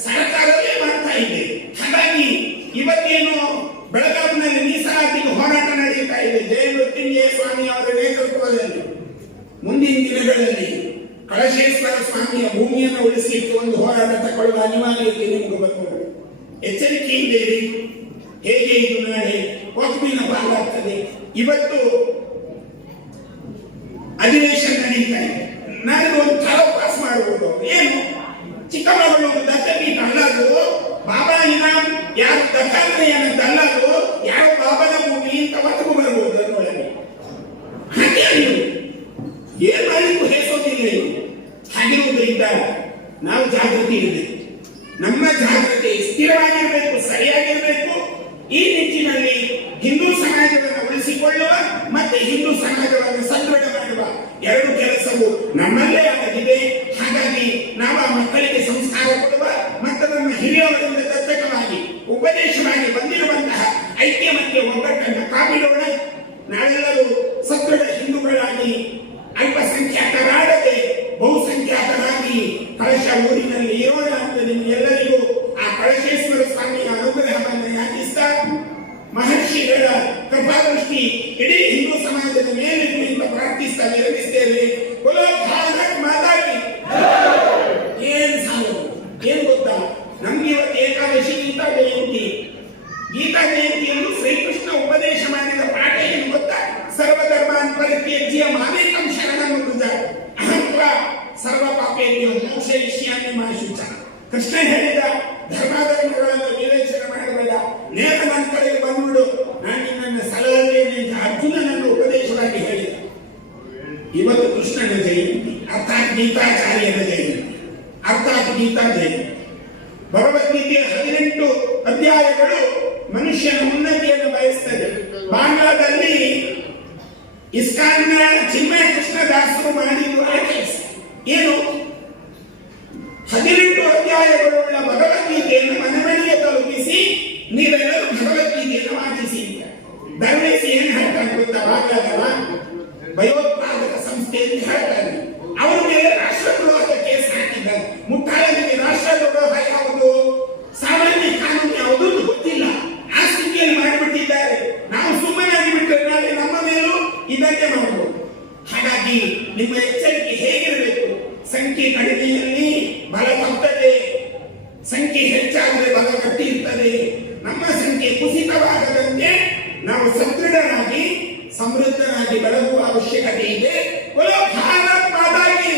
ಸರ್ಕಾರವೇ ಮಾಡ್ತಾ ಇದೆ. ಹಾಗಾಗಿ ಇವತ್ತೇನು ಬೆಳಗಾವಿನಲ್ಲಿ ಮೀಸಲಾತಿಗೆ ಹೋರಾಟ ನಡೆಯುತ್ತಾ ಇದೆ ಜಯಮೃತ್ಯುಂಜಯ ಸ್ವಾಮಿ ಅವರ ನೇತೃತ್ವದಲ್ಲಿ. ಮುಂದಿನ ದಿನಗಳಲ್ಲಿ ಕಳಶೇಶ್ವರ ಸ್ವಾಮಿಯ ಭೂಮಿಯನ್ನು ಉಳಿಸಲಿಕ್ಕೆ ಒಂದು ಹೋರಾಟ ತಗೊಳ್ಳುವ ಅನಿವಾರ್ಯತೆ ನಿಮಗೆ ಬರ್ತದೆ. ಎಚ್ಚರಿಕೆಯಿಂದ ಇರಿ. ಹೇಗೆ ಇದು ನಾಳೆ ವಕ್ಫಿನ ಭಾಗಾಗ್ತದೆ. ಇವತ್ತು ಅಧಿವೇಶನ ನಡೀತಾ ಇದೆ, ನಾಳೆ ಒಂದು ಠರಾವು ಪಾಸ್ ಮಾಡುವುದು. ಏನು, ಚಿಕ್ಕಮಗಳೂರು ದತ್ತಪೀಠ ಅಲ್ಲದು, ಬಾಬಾ ಇನಾಮ್ ಯಾರು ದತ್ತಾತ್ರೇಯನ ಅಲ್ಲದು, ಯಾವ ಬಾಬನ ಭೂಮಿ ಅಂತ ಮತ್ತೂ ಬರ್ಬೋದು ಅದರೊಳಗೆ. ಹಾಗೆ ಏನ್ ಮಾಡಲಿಕ್ಕೂ ಹೇಸೋದಿಲ್ಲ. ಹಾಗಿರುವುದರಿಂದ ನಾವು ಜಾಗೃತಿ ಇರಬೇಕು. ನಮ್ಮ ಜಾಗೃತಿ ಸ್ಥಿರವಾಗಿರಬೇಕು, ಸರಿಯಾಗಿರಬೇಕು. ಈ ನಿಟ್ಟಿನಲ್ಲಿ ಹಿಂದೂ ಸಮಾಜವನ್ನು ಉಳಿಸಿಕೊಳ್ಳುವ ಮತ್ತೆ ಹಿಂದೂ ಸಮಾಜವನ್ನು ಸದೃಢ ಮಾಡುವ 2 ಕೆಲಸವು ನಮ್ಮಲ್ಲೇ ಆಗಿದೆ. ಹಾಗಾಗಿ ನಾವು ಆ ಮಕ್ಕಳಿಗೆ ಸಂಸ್ಕಾರ ಕೊಡುವ ಮತ್ತು ನಮ್ಮ ಹಿರಿಯವರಿಂದ ದತ್ತಕವಾಗಿ ಉಪದೇಶವಾಗಿ ಬಂದಿರುವಂತಹ ಐಕ್ಯ ಮತ್ತು ಒಗ್ಗಟ್ಟನ್ನು ಕಾಪಿಡೋಣ. ನಾವೆಲ್ಲರೂ ಸದೃಢ ಹಿಂದೂಗಳಾಗಿ ಅಲ್ಪಸಂಖ್ಯಾತರಾಗದೆ ಬಹುಸಂಖ್ಯಾತರಾಗಿ ಕಳಶ ಊರಿನಲ್ಲಿ ಇರೋಣ ಅಂತ ನಿಮಗೆಲ್ಲರಿಗೂ ಆ ಕಳಶೇಶ್ವರ ಸ್ವಾಮಿಯ ಅನುಗ್ರಹವನ್ನು ಯಾಚಿಸ್ತಾ, ಮಹರ್ಷಿಗಳ ಕೃಪಾದೃಷ್ಟಿ ಇಡೀ ಹಿಂದೂ ಸಮಾಜದ ಮೇಲಿರಲಿ ಅಂತ ಪ್ರಾರ್ಥಿಸ್ತಾ ವಿರಮಿಸ್ತೇವೆ. ಭಾರತ್ ಮಾತಾಗಿ ಏನ್ ಸಾಲು ಏನ್ ಗೊತ್ತಾ, ನಮ್ಗೆ ಇವತ್ತು ಏಕಾದಶಿ ಗೀತಾ ಜಯಂತಿಯನ್ನು ಶ್ರೀಕೃಷ್ಣ ಉಪದೇಶ ಮಾಡಿದ ಪಾಠ ಏನು ಗೊತ್ತಾ, ಸರ್ವಧರ್ಮಾನ್ ಪರಿತ್ಯಜ್ಯ ಮಾಮೇಕಂ ಶರಣಂ ವೃಜ ಅಹಂ ತ್ವಾ ಸರ್ವ ಪಾಪೇಭ್ಯೋ ಮೋಕ್ಷಯಿಷ್ಯಾಮಿ ಮಾ ಶುಚಃ. ಕೃಷ್ಣ ಹೇಳಿದ ಧರ್ಮಗಳನ್ನು ವಿವೇಚನೆ ಮಾಡಬೇಡ, ನೇರ ನನ್ನ ಕಡೆಗೆ ಬಂದ್ಬಿಡು, ನಾನು ನಿನ್ನನ್ನು ಸಲಹೆಯಲ್ಲಿ ಅಂತ ಅರ್ಜುನನನ್ನು ಉಪದೇಶವಾಗಿ ಹೇಳಿದ. ಇವತ್ತು ಕೃಷ್ಣನ ಜಯಂತಿ, ಅರ್ಥಾತ್ ಗೀತಾಚಾರ್ಯನ ಜಯಂತಿ, ಅರ್ಥಾತ್ ಗೀತಾ ಜಯಂತಿ. ಭಗವದ್ಗೀತೆಯ 18 ಅಧ್ಯಾಯಗಳು ಮನುಷ್ಯನ ಉನ್ನತಿಯನ್ನು ಬಯಸ್ತದೆ. ಬಾಂಗ್ಲಾದಲ್ಲಿ ಇಸ್ಕಾನ್ನ ಚಿನ್ಮಯ ಕೃಷ್ಣದಾಸರು ಮಾಡಿದ್ದು ಆ ಕೆಲಸ ಏನು, 18 ಅಧ್ಯಾಯಗಳುಳ್ಳ ಭಗವದ್ಗೀತೆಯನ್ನು ಮನೆ ಮನೆಗೆ ತಲುಪಿಸಿ ನೀವೆಲ್ಲರೂ ಭಗವದ್ಗೀತೆಯನ್ನು ವಾಚಿಸಿ. ಧರ್ಮೇಶ್ ಏನ್ ಹೇಳ್ತಾನೆ ಗೊತ್ತಾ, ಬಾಂಗ್ಲಾದವ ಭಯೋತ್ಪಾದಕ ಸಂಸ್ಥೆ ಅಂತ ಹೇಳ್ತಾನೆ. ಅವರ ಮೇಲೆ ರಾಷ್ಟ್ರದ್ರೋಹ ಕೇಸ್ ಹಾಕಿದ್ದಾರೆ. ಮುಟ್ಟಾಳನಿಗೆ ರಾಷ್ಟ್ರದ್ರೋಹ ಯಾವುದು, ಸಾಮಾನ್ಯ ಕಾನೂನು ಯಾವುದು ಗೊತ್ತಿಲ್ಲ, ಆ ಸ್ಥಿತಿಯಲ್ಲಿ ಮಾಡಿಬಿಟ್ಟಿದ್ದಾರೆ. ನಾವು ಸುಮ್ಮನಾಗಿ ಬಿಟ್ಟರೆ ನಾಳೆ ನಮ್ಮ ಮೇಲೂ ಇದನ್ನೇ ಮಾಡಬಹುದು. ಹಾಗಾಗಿ ನಿಮ್ಮ ಎಚ್ಚರಿಕೆ ಹೇಗಿರಬೇಕು, ಸಂಖ್ಯೆ ಕಡಿಮೆಯಲ್ಲಿ ಬಲ ತಪ್ಪದೆ, ಸಂಖ್ಯೆ ಹೆಚ್ಚಾದರೆ ಬಲ ಗಟ್ಟಿ ಇರ್ತದೆ. ನಮ್ಮ ಸಂಖ್ಯೆ ಕುಸಿತವಾಗದಂತೆ ನಾವು ಸದೃಢರಾಗಿ ಸಮೃದ್ಧರಾಗಿ ಬೆಳಗುವ ಅವಶ್ಯಕತೆ ಇದೆ. ಭಾರತ್ ಮಾತಾಗಿ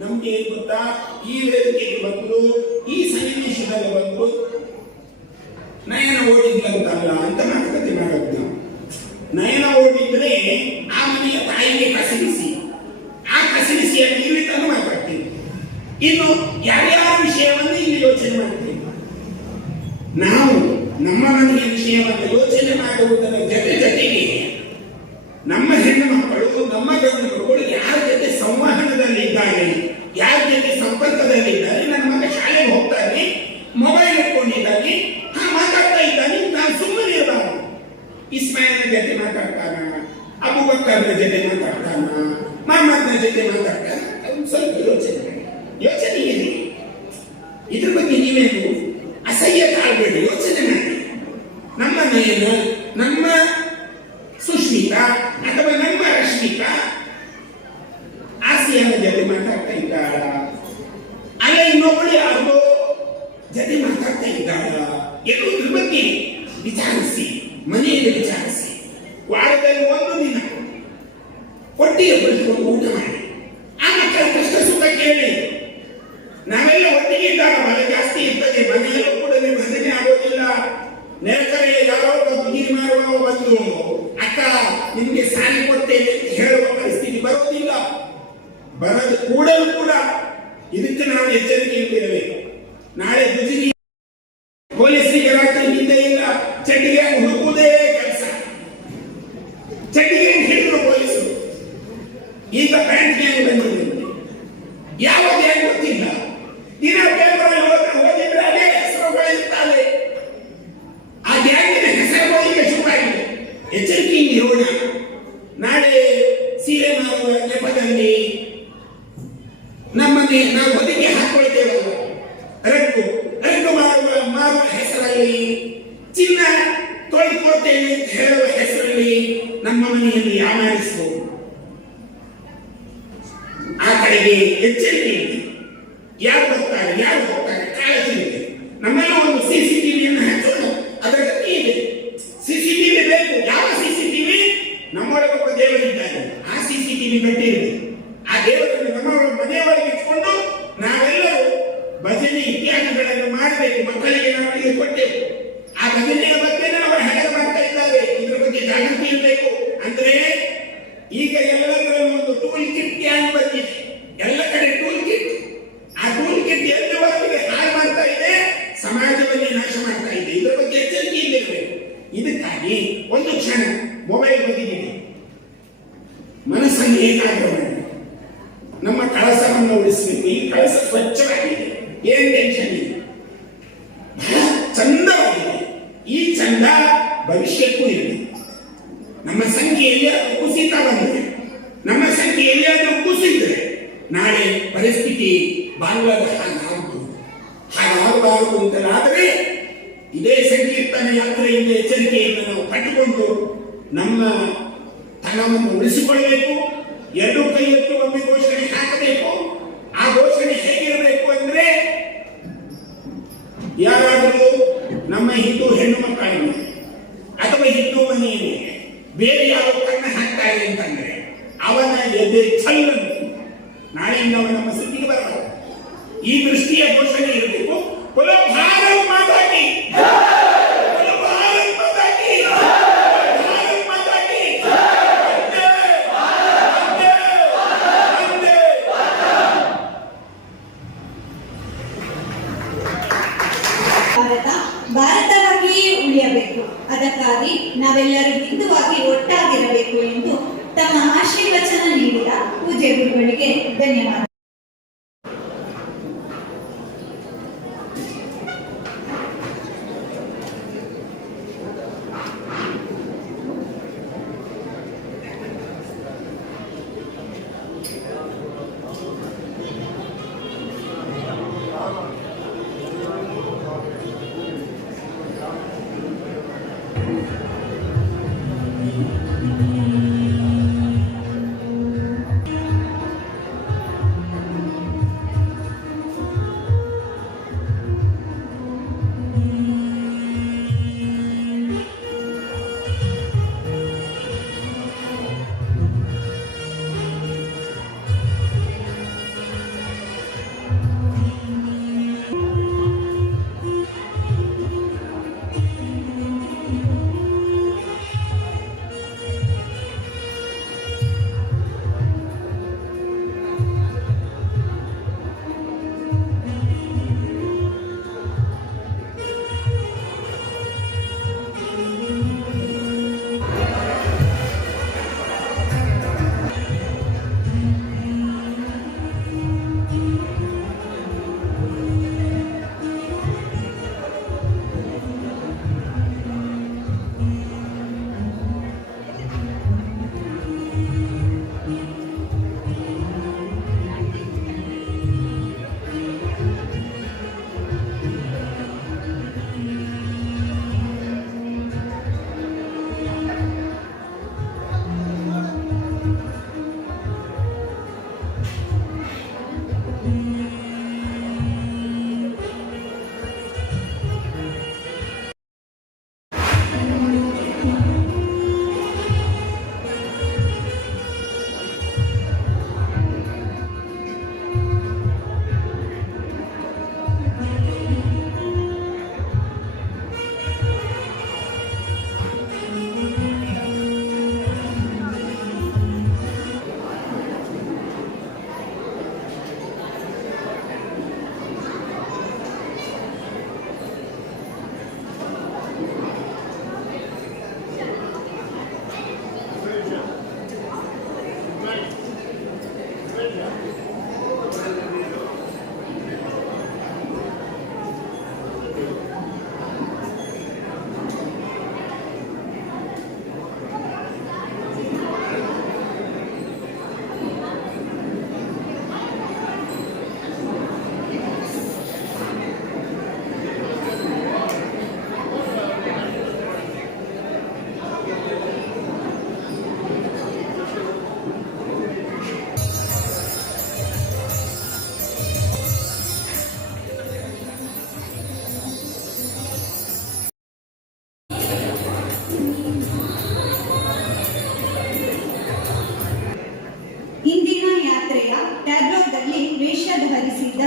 ನಮ್ಗೆ ಏನ್ ಗೊತ್ತಾ, ಈ ವೇದಿಕೆಗೆ ಬಂದ್ರು, ಈ ಸನ್ನಿವೇಶದಲ್ಲಿ ಬಂದ್ರು, ನಯನ ಓದಿದ್ದಂತಲ್ಲ ಅಂತ ಮಾತುಕತೆ ಮಾಡೋದು ನಾವು. ನಯನ ಓದಿದ್ರೆ ಆ ಮನೆಯ ತಾಯಿಗೆ ಕಸಿರಿಸಿ, ಆ ಕಸಿರಿಸಿಯನ್ನು ಇಲ್ಲಿ ತಂದು ಮಾತಾಡ್ತೀವಿ. ಇನ್ನು ಯಾರ್ಯಾರ ವಿಷಯವನ್ನು ಇಲ್ಲಿ ಯೋಚನೆ ಮಾಡ್ತೀವಿ. ನಾವು ನಮ್ಮ ಮನೆಯ ವಿಷಯವನ್ನು ಯೋಚನೆ ಮಾಡುವುದರ ಜೊತೆಗೆ ನಮ್ಮ ಹೆಣ್ಣು ಮಕ್ಕಳು, ನಮ್ಮ ಗಂಡು ಮಕ್ಕಳು ಯಾರ ಜೊತೆ ಸಂವಹನದಲ್ಲಿದ್ದಾರೆ, ಯಾರ ಜೊತೆ ಸಂಪರ್ಕದಲ್ಲಿದ್ದಾರೆ. ನನ್ನ ಮಗ ಶಾಲೆಗೆ ಹೋಗ್ತಾನೆ, ಮೊಬೈಲ್ ಇಟ್ಕೊಂಡಿದ್ದಾನೆ, ಮಾತಾಡ್ತಾ ಇದ್ದಾನೆ, ನಾನು ಸುಮ್ಮನೆ ಇರಬಾರ್ದು. ಇಸ್ಮಾಯಿಲ್ನ ಜೊತೆ ಮಾತಾಡ್ತಾನ, ಅಬೂಬಕ್ಕರ್ನ ಜೊತೆ ಮಾತಾಡ್ತಾನ, ಮೊಹಮ್ಮದ್ನ ಜೊತೆ ಮಾತಾಡ್ತಾನ. ಸ್ವಲ್ಪ ಯೋಚನೆ ಇದೆ. ಇದ್ರ ಬಗ್ಗೆ ನೀವೇನು ಅಸಹ್ಯ ಕಾಲ್ಬೇಡಿ, ಯೋಚನೆ ಮಾಡಿ. ನಮ್ಮ ನಯನ, ನಮ್ಮ ಸುಷ್ಮಿತಾ ಅಥವಾ ನಮ್ಮ ರಶ್ಮಿತಾ ಆಸಿಯಾನ ಜೊತೆ ಮಾತಾಡ್ತಾ ಇದ್ದಾಳ, ಜೊತೆ ಮಾತಾಡ್ತಾ ಇದ್ದಾಳ ಎನ್ನುವುದ್ರ ಬಗ್ಗೆ ವಿಚಾರಿಸಿ, ಮನೆಯಲ್ಲಿ ವಿಚಾರಿಸಿ, ವಾರದಲ್ಲಿ ಒಂದು ದಿನ ಒಟ್ಟಿಗೆ ಬಳಿಸಿಕೊಂಡು ಊಟ ಮಾಡಿ ಆ ಮಕ್ಕಳ ಕಷ್ಟ ಸುಖ ಕೇಳಿ. ನಾವೆಲ್ಲ ಒಟ್ಟಿಗೆ ಇದ್ದಾಗ ಮಳೆ ಜಾಸ್ತಿ ಇರ್ತದೆ, ಮನೆಯಲ್ಲೂ ಕೂಡ ಭಜನೆ ಆಗೋದಿಲ್ಲ. ನೆರೆಕರೆ ಯಾರೋ ನೀರು ಮಾಡುವ ಒಂದು ಅಕ್ಕ ನಿಮ್ಗೆ ಸಾಲಿ ಕೊಡ್ತೇನೆ ಅಂತ ಹೇಳುವ ಪರಿಸ್ಥಿತಿ ಬರೋದಿಲ್ಲ. ಬರದು ಕೂಡಲೂ ಕೂಡ ಇದಕ್ಕೆ ನಾವು ಎಚ್ಚರಿಕೆಯಿಂದಿರಬೇಕು. ನಾಳೆ ಗುಜರಿ ಪೊಲೀಸರಿಗೆ ರಾತ್ರಿ ನಿದ್ದೆ ಇಲ್ಲ, ಚಡ್ಡಿಗೆ ಹುಡುಕುವುದೇ ಕೆಲಸ. ಚಡ್ಡಿಗೆ ಹಿಡಿದ್ರು ಪೊಲೀಸರು. ಈಗ ಪ್ಯಾಂಟ್ ಗ್ಯಾಂಗ್ ಬಂದಿದೆ, ಯಾವ ಗ್ಯಾಂಗ್ ಗೊತ್ತಿಲ್ಲ. ದಿನ ಪೇಪರ್ ಓದಿದ್ರೆ ಅದೇ ಹೆಸರುಗಳಿರ್ತಾರೆ. ಆ ಗ್ಯಾಂಗಿನ ಹೆಸರುಗಳಿಗೆ ಶುರುವಾಗಿದೆ. ಎಚ್ಚರಿಕೆಯಿಂದ ಇರೋಣ. ನಾಳೆ ಸೀರೆ ಮಾರುವ ನೆಪದಲ್ಲಿ ನಮ್ಮನ್ನೇ ನಾವು ಹೊದಿಕೆ ಹಾಕೊಳ್ತೇವಲ್ಲ, ರಗ್ಗು ಮಾರುವ ಹೆಸರಲ್ಲಿ, ಚಿನ್ನ ತೊಳೆದುಕೊಳ್ತೇವೆ ಅಂತ ಹೇಳುವ ಹೆಸರಲ್ಲಿ ನಮ್ಮ ಮನೆಯಲ್ಲಿ ಯಾಮಾರಿಸಬಹುದು. ಆ ಕಡೆಗೆ ಎಚ್ಚರಿಕೆ ಇದೆ. ಯಾರು ಬರ್ತಾರೆ ಯಾರು ಹೋಗ್ತಾರೆ ಕಾಳಜಿ ಇದೆ. ನಮ್ಮೆಲ್ಲ ಒಂದು ಸಿಸಿಟಿವಿಯನ್ನು ಹಚ್ಚೋಣ, ಅದರ ಗತಿ ಇದೆ. ಸಿಸಿಟಿವಿ ಬೇಕು. ಯಾವ ಸಿಸಿಟಿವಿ? ನಮ್ಮೊಳಗೊಬ್ಬ ದೇವರಿದ್ದಾರೆ, ಆ ಸಿಸಿಟಿವಿ ಕಟ್ಟಿರಬೇಕು. ಆ ದೇವರನ್ನು ನಮ್ಮ ಮನೆಯೊಳಗೆ ಇಟ್ಕೊಂಡು ನಾವೆಲ್ಲರೂ ಭಜನೆ ಇತ್ಯಾದಿಗಳನ್ನು ಮಾಡಬೇಕು. ಮಕ್ಕಳಿಗೆ ನಾವು ಇಲ್ಲಿ ಕೊಟ್ಟೆವು. ಆ ಭಜನೆಯ ಬಗ್ಗೆ ನಾವು ಹೆಣಗ ಮಾಡ್ತಾ ಇದ್ದಾರೆ. ಇದ್ರ ಬಗ್ಗೆ ಜಾಗೃತಿ ಇರಬೇಕು. ಅಂದ್ರೆ ಈಗ ಎಲ್ಲದರಲ್ಲೂ ಒಂದು ಟೂಲ್ ಕಿಟ್ ಗ್ಯಾಂಗ್ ಬಂದಿದೆ. ಎಲ್ಲ ಕಡೆ ಟೂಲ್ ಕಿಟ್. ಆ ಟೂಲ್ ಕಿಟ್ ಎಲ್ಲವರಿಗೆ ಹಾಳು ಮಾಡ್ತಾ ಇದೆ, ಸಮಾಜದಲ್ಲಿ ನಾಶ ಮಾಡ್ತಾ ಇದೆ. ಇದರ ಬಗ್ಗೆ ಎಚ್ಚರಿಕೆಯಿಂದ ಇರಬೇಕು. ಇದಕ್ಕಾಗಿ ಒಂದು ಕ್ಷಣ ಮೊಬೈಲ್ ಬದಿಗಿಡಿ, ಮನಸ್ಸನ್ನು ಏಕಾಗ್ರ ಮಾಡಿ ನಮ್ಮ ಕಳಸವನ್ನು ಉಳಿಸಬೇಕು. ಈ ಕಳಸ ಸ್ವಚ್ಛವಾಗಿದೆ, ಏನ್ ಟೆನ್ಷನ್ ಇಲ್ಲ, ಬಹಳ ಚಂದವಾಗಿದೆ. ಈ ಚಂದ ಭವಿಷ್ಯಕ್ಕೂ ಇರಬೇಕು. ನಮ್ಮ ಸಂಖ್ಯೆಯಲ್ಲಿ ಅದು ಕುಸಿತ ಬಂದಿದೆ. ನಮ್ಮ ಸಂಖ್ಯೆಯಲ್ಲಿ ಅದು ಕುಸಿದ್ರೆ ನಾಳೆ ಪರಿಸ್ಥಿತಿ ಬಾಂಗ್ಲಾದ ಹಾಗಾಗಬಾರದು ಅಂತಲಾದರೆ ಇದೇ ಸಂಕೀರ್ತನ ಯಾತ್ರೆಯಿಂದ ಎಚ್ಚರಿಕೆಯನ್ನು ನಾವು ಕಟ್ಟಿಕೊಂಡು ನಮ್ಮ ತನವನ್ನು ಉಳಿಸಿಕೊಳ್ಳಬೇಕು. ಎರಡು ಕೈ ಎತ್ತು ಒಮ್ಮೆ ಘೋಷಣೆ ಹಾಕಬೇಕು. ಆ ಘೋಷಣೆ ಹೇಗಿರಬೇಕು ಅಂದ್ರೆ, ಯಾರಾದರೂ ನಮ್ಮ ಹಿಂದೂ ಹೆಣ್ಣು ಮಕ್ಕಳಿಗೆ ಅಥವಾ ಹಿಂದೂ ಮನೆಯಲ್ಲಿ ಬೇರೆ ಯಾರೋ ಕಣ್ಣ ಹಾಕ್ತಾರೆ ಅಂತಂದ್ರೆ ಅವನ ಎದೆ ಚಲ್ಲನ್ನು ನಾಳೆಯಿಂದ ಅವನ ನಮ್ಮ ಸುದ್ದಿಗೆ ಬರಬಾರದು. ಈ ದೃಷ್ಟಿಯ ಘೋಷಣೆ ಇರಬೇಕು. ಕುಲ ಭಾರತ್ ಮಾತಾ ಕಿ, ಕುಲ ಭಾರತ್ ಮಾತಾ ಕಿ, ಭಾರತ್ ಮಾತಾ ಕಿ. ಭಾರತವಾಗಿಯೇ ಉಳಿಯಬೇಕು. ಅದಕ್ಕಾಗಿ ನಾವೆಲ್ಲರೂ ಹಿಂದುವಾಗಿ ಒಟ್ಟಾಗಿರಬೇಕು ಎಂದು ತಮ್ಮ ಆಶೀರ್ವಚನ ನೀಡಿದ ಪೂಜ್ಯ ಗುರುಗಳಿಗೆ ಧನ್ಯವಾದ.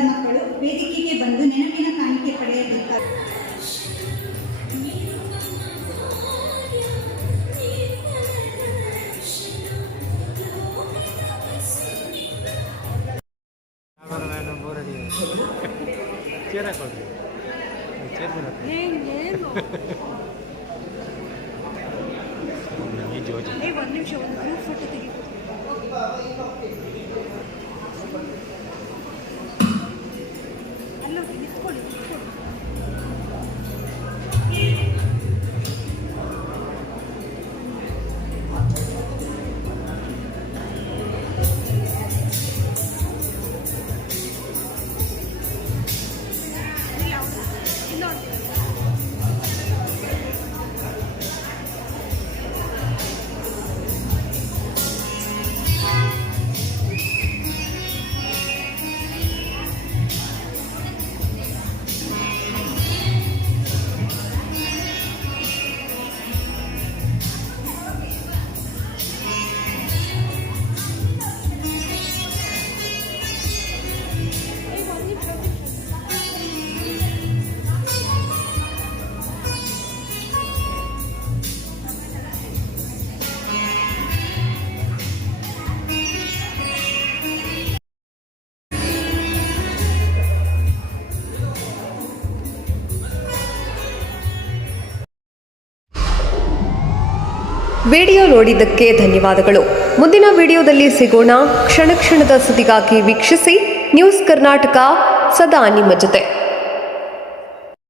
ಮಕ್ಕಳು ವೇದಿಕೆಗೆ ಬಂದು ನೆನಪಿನ ಕಾಣಿಕೆ ಪಡೆಯಬೇಕಾದ ಚೇರ್ ಹಾಕೊಳ್ರಿ ಚೇರ್ ಒಂದು ನಿಮಿಷ ಒಂದು ಗ್ರೂಪ್ ಫೋಟೋ ತೆಗಿ. ಅಲ್ಲ ನಿಂತ್ಕೊಳ್ಳಿ. ವಿಡಿಯೋ ನೋಡಿದ್ದಕ್ಕೆ ಧನ್ಯವಾದಗಳು. ಮುಂದಿನ ವಿಡಿಯೋದಲ್ಲಿ ಸಿಗೋಣ. ಕ್ಷಣ ಕ್ಷಣದ ಸುದ್ದಿಗಾಗಿ ವೀಕ್ಷಿಸಿ ನ್ಯೂಸ್ ಕರ್ನಾಟಕ, ಸದಾ ನಿಮ್ಮ ಜೊತೆ.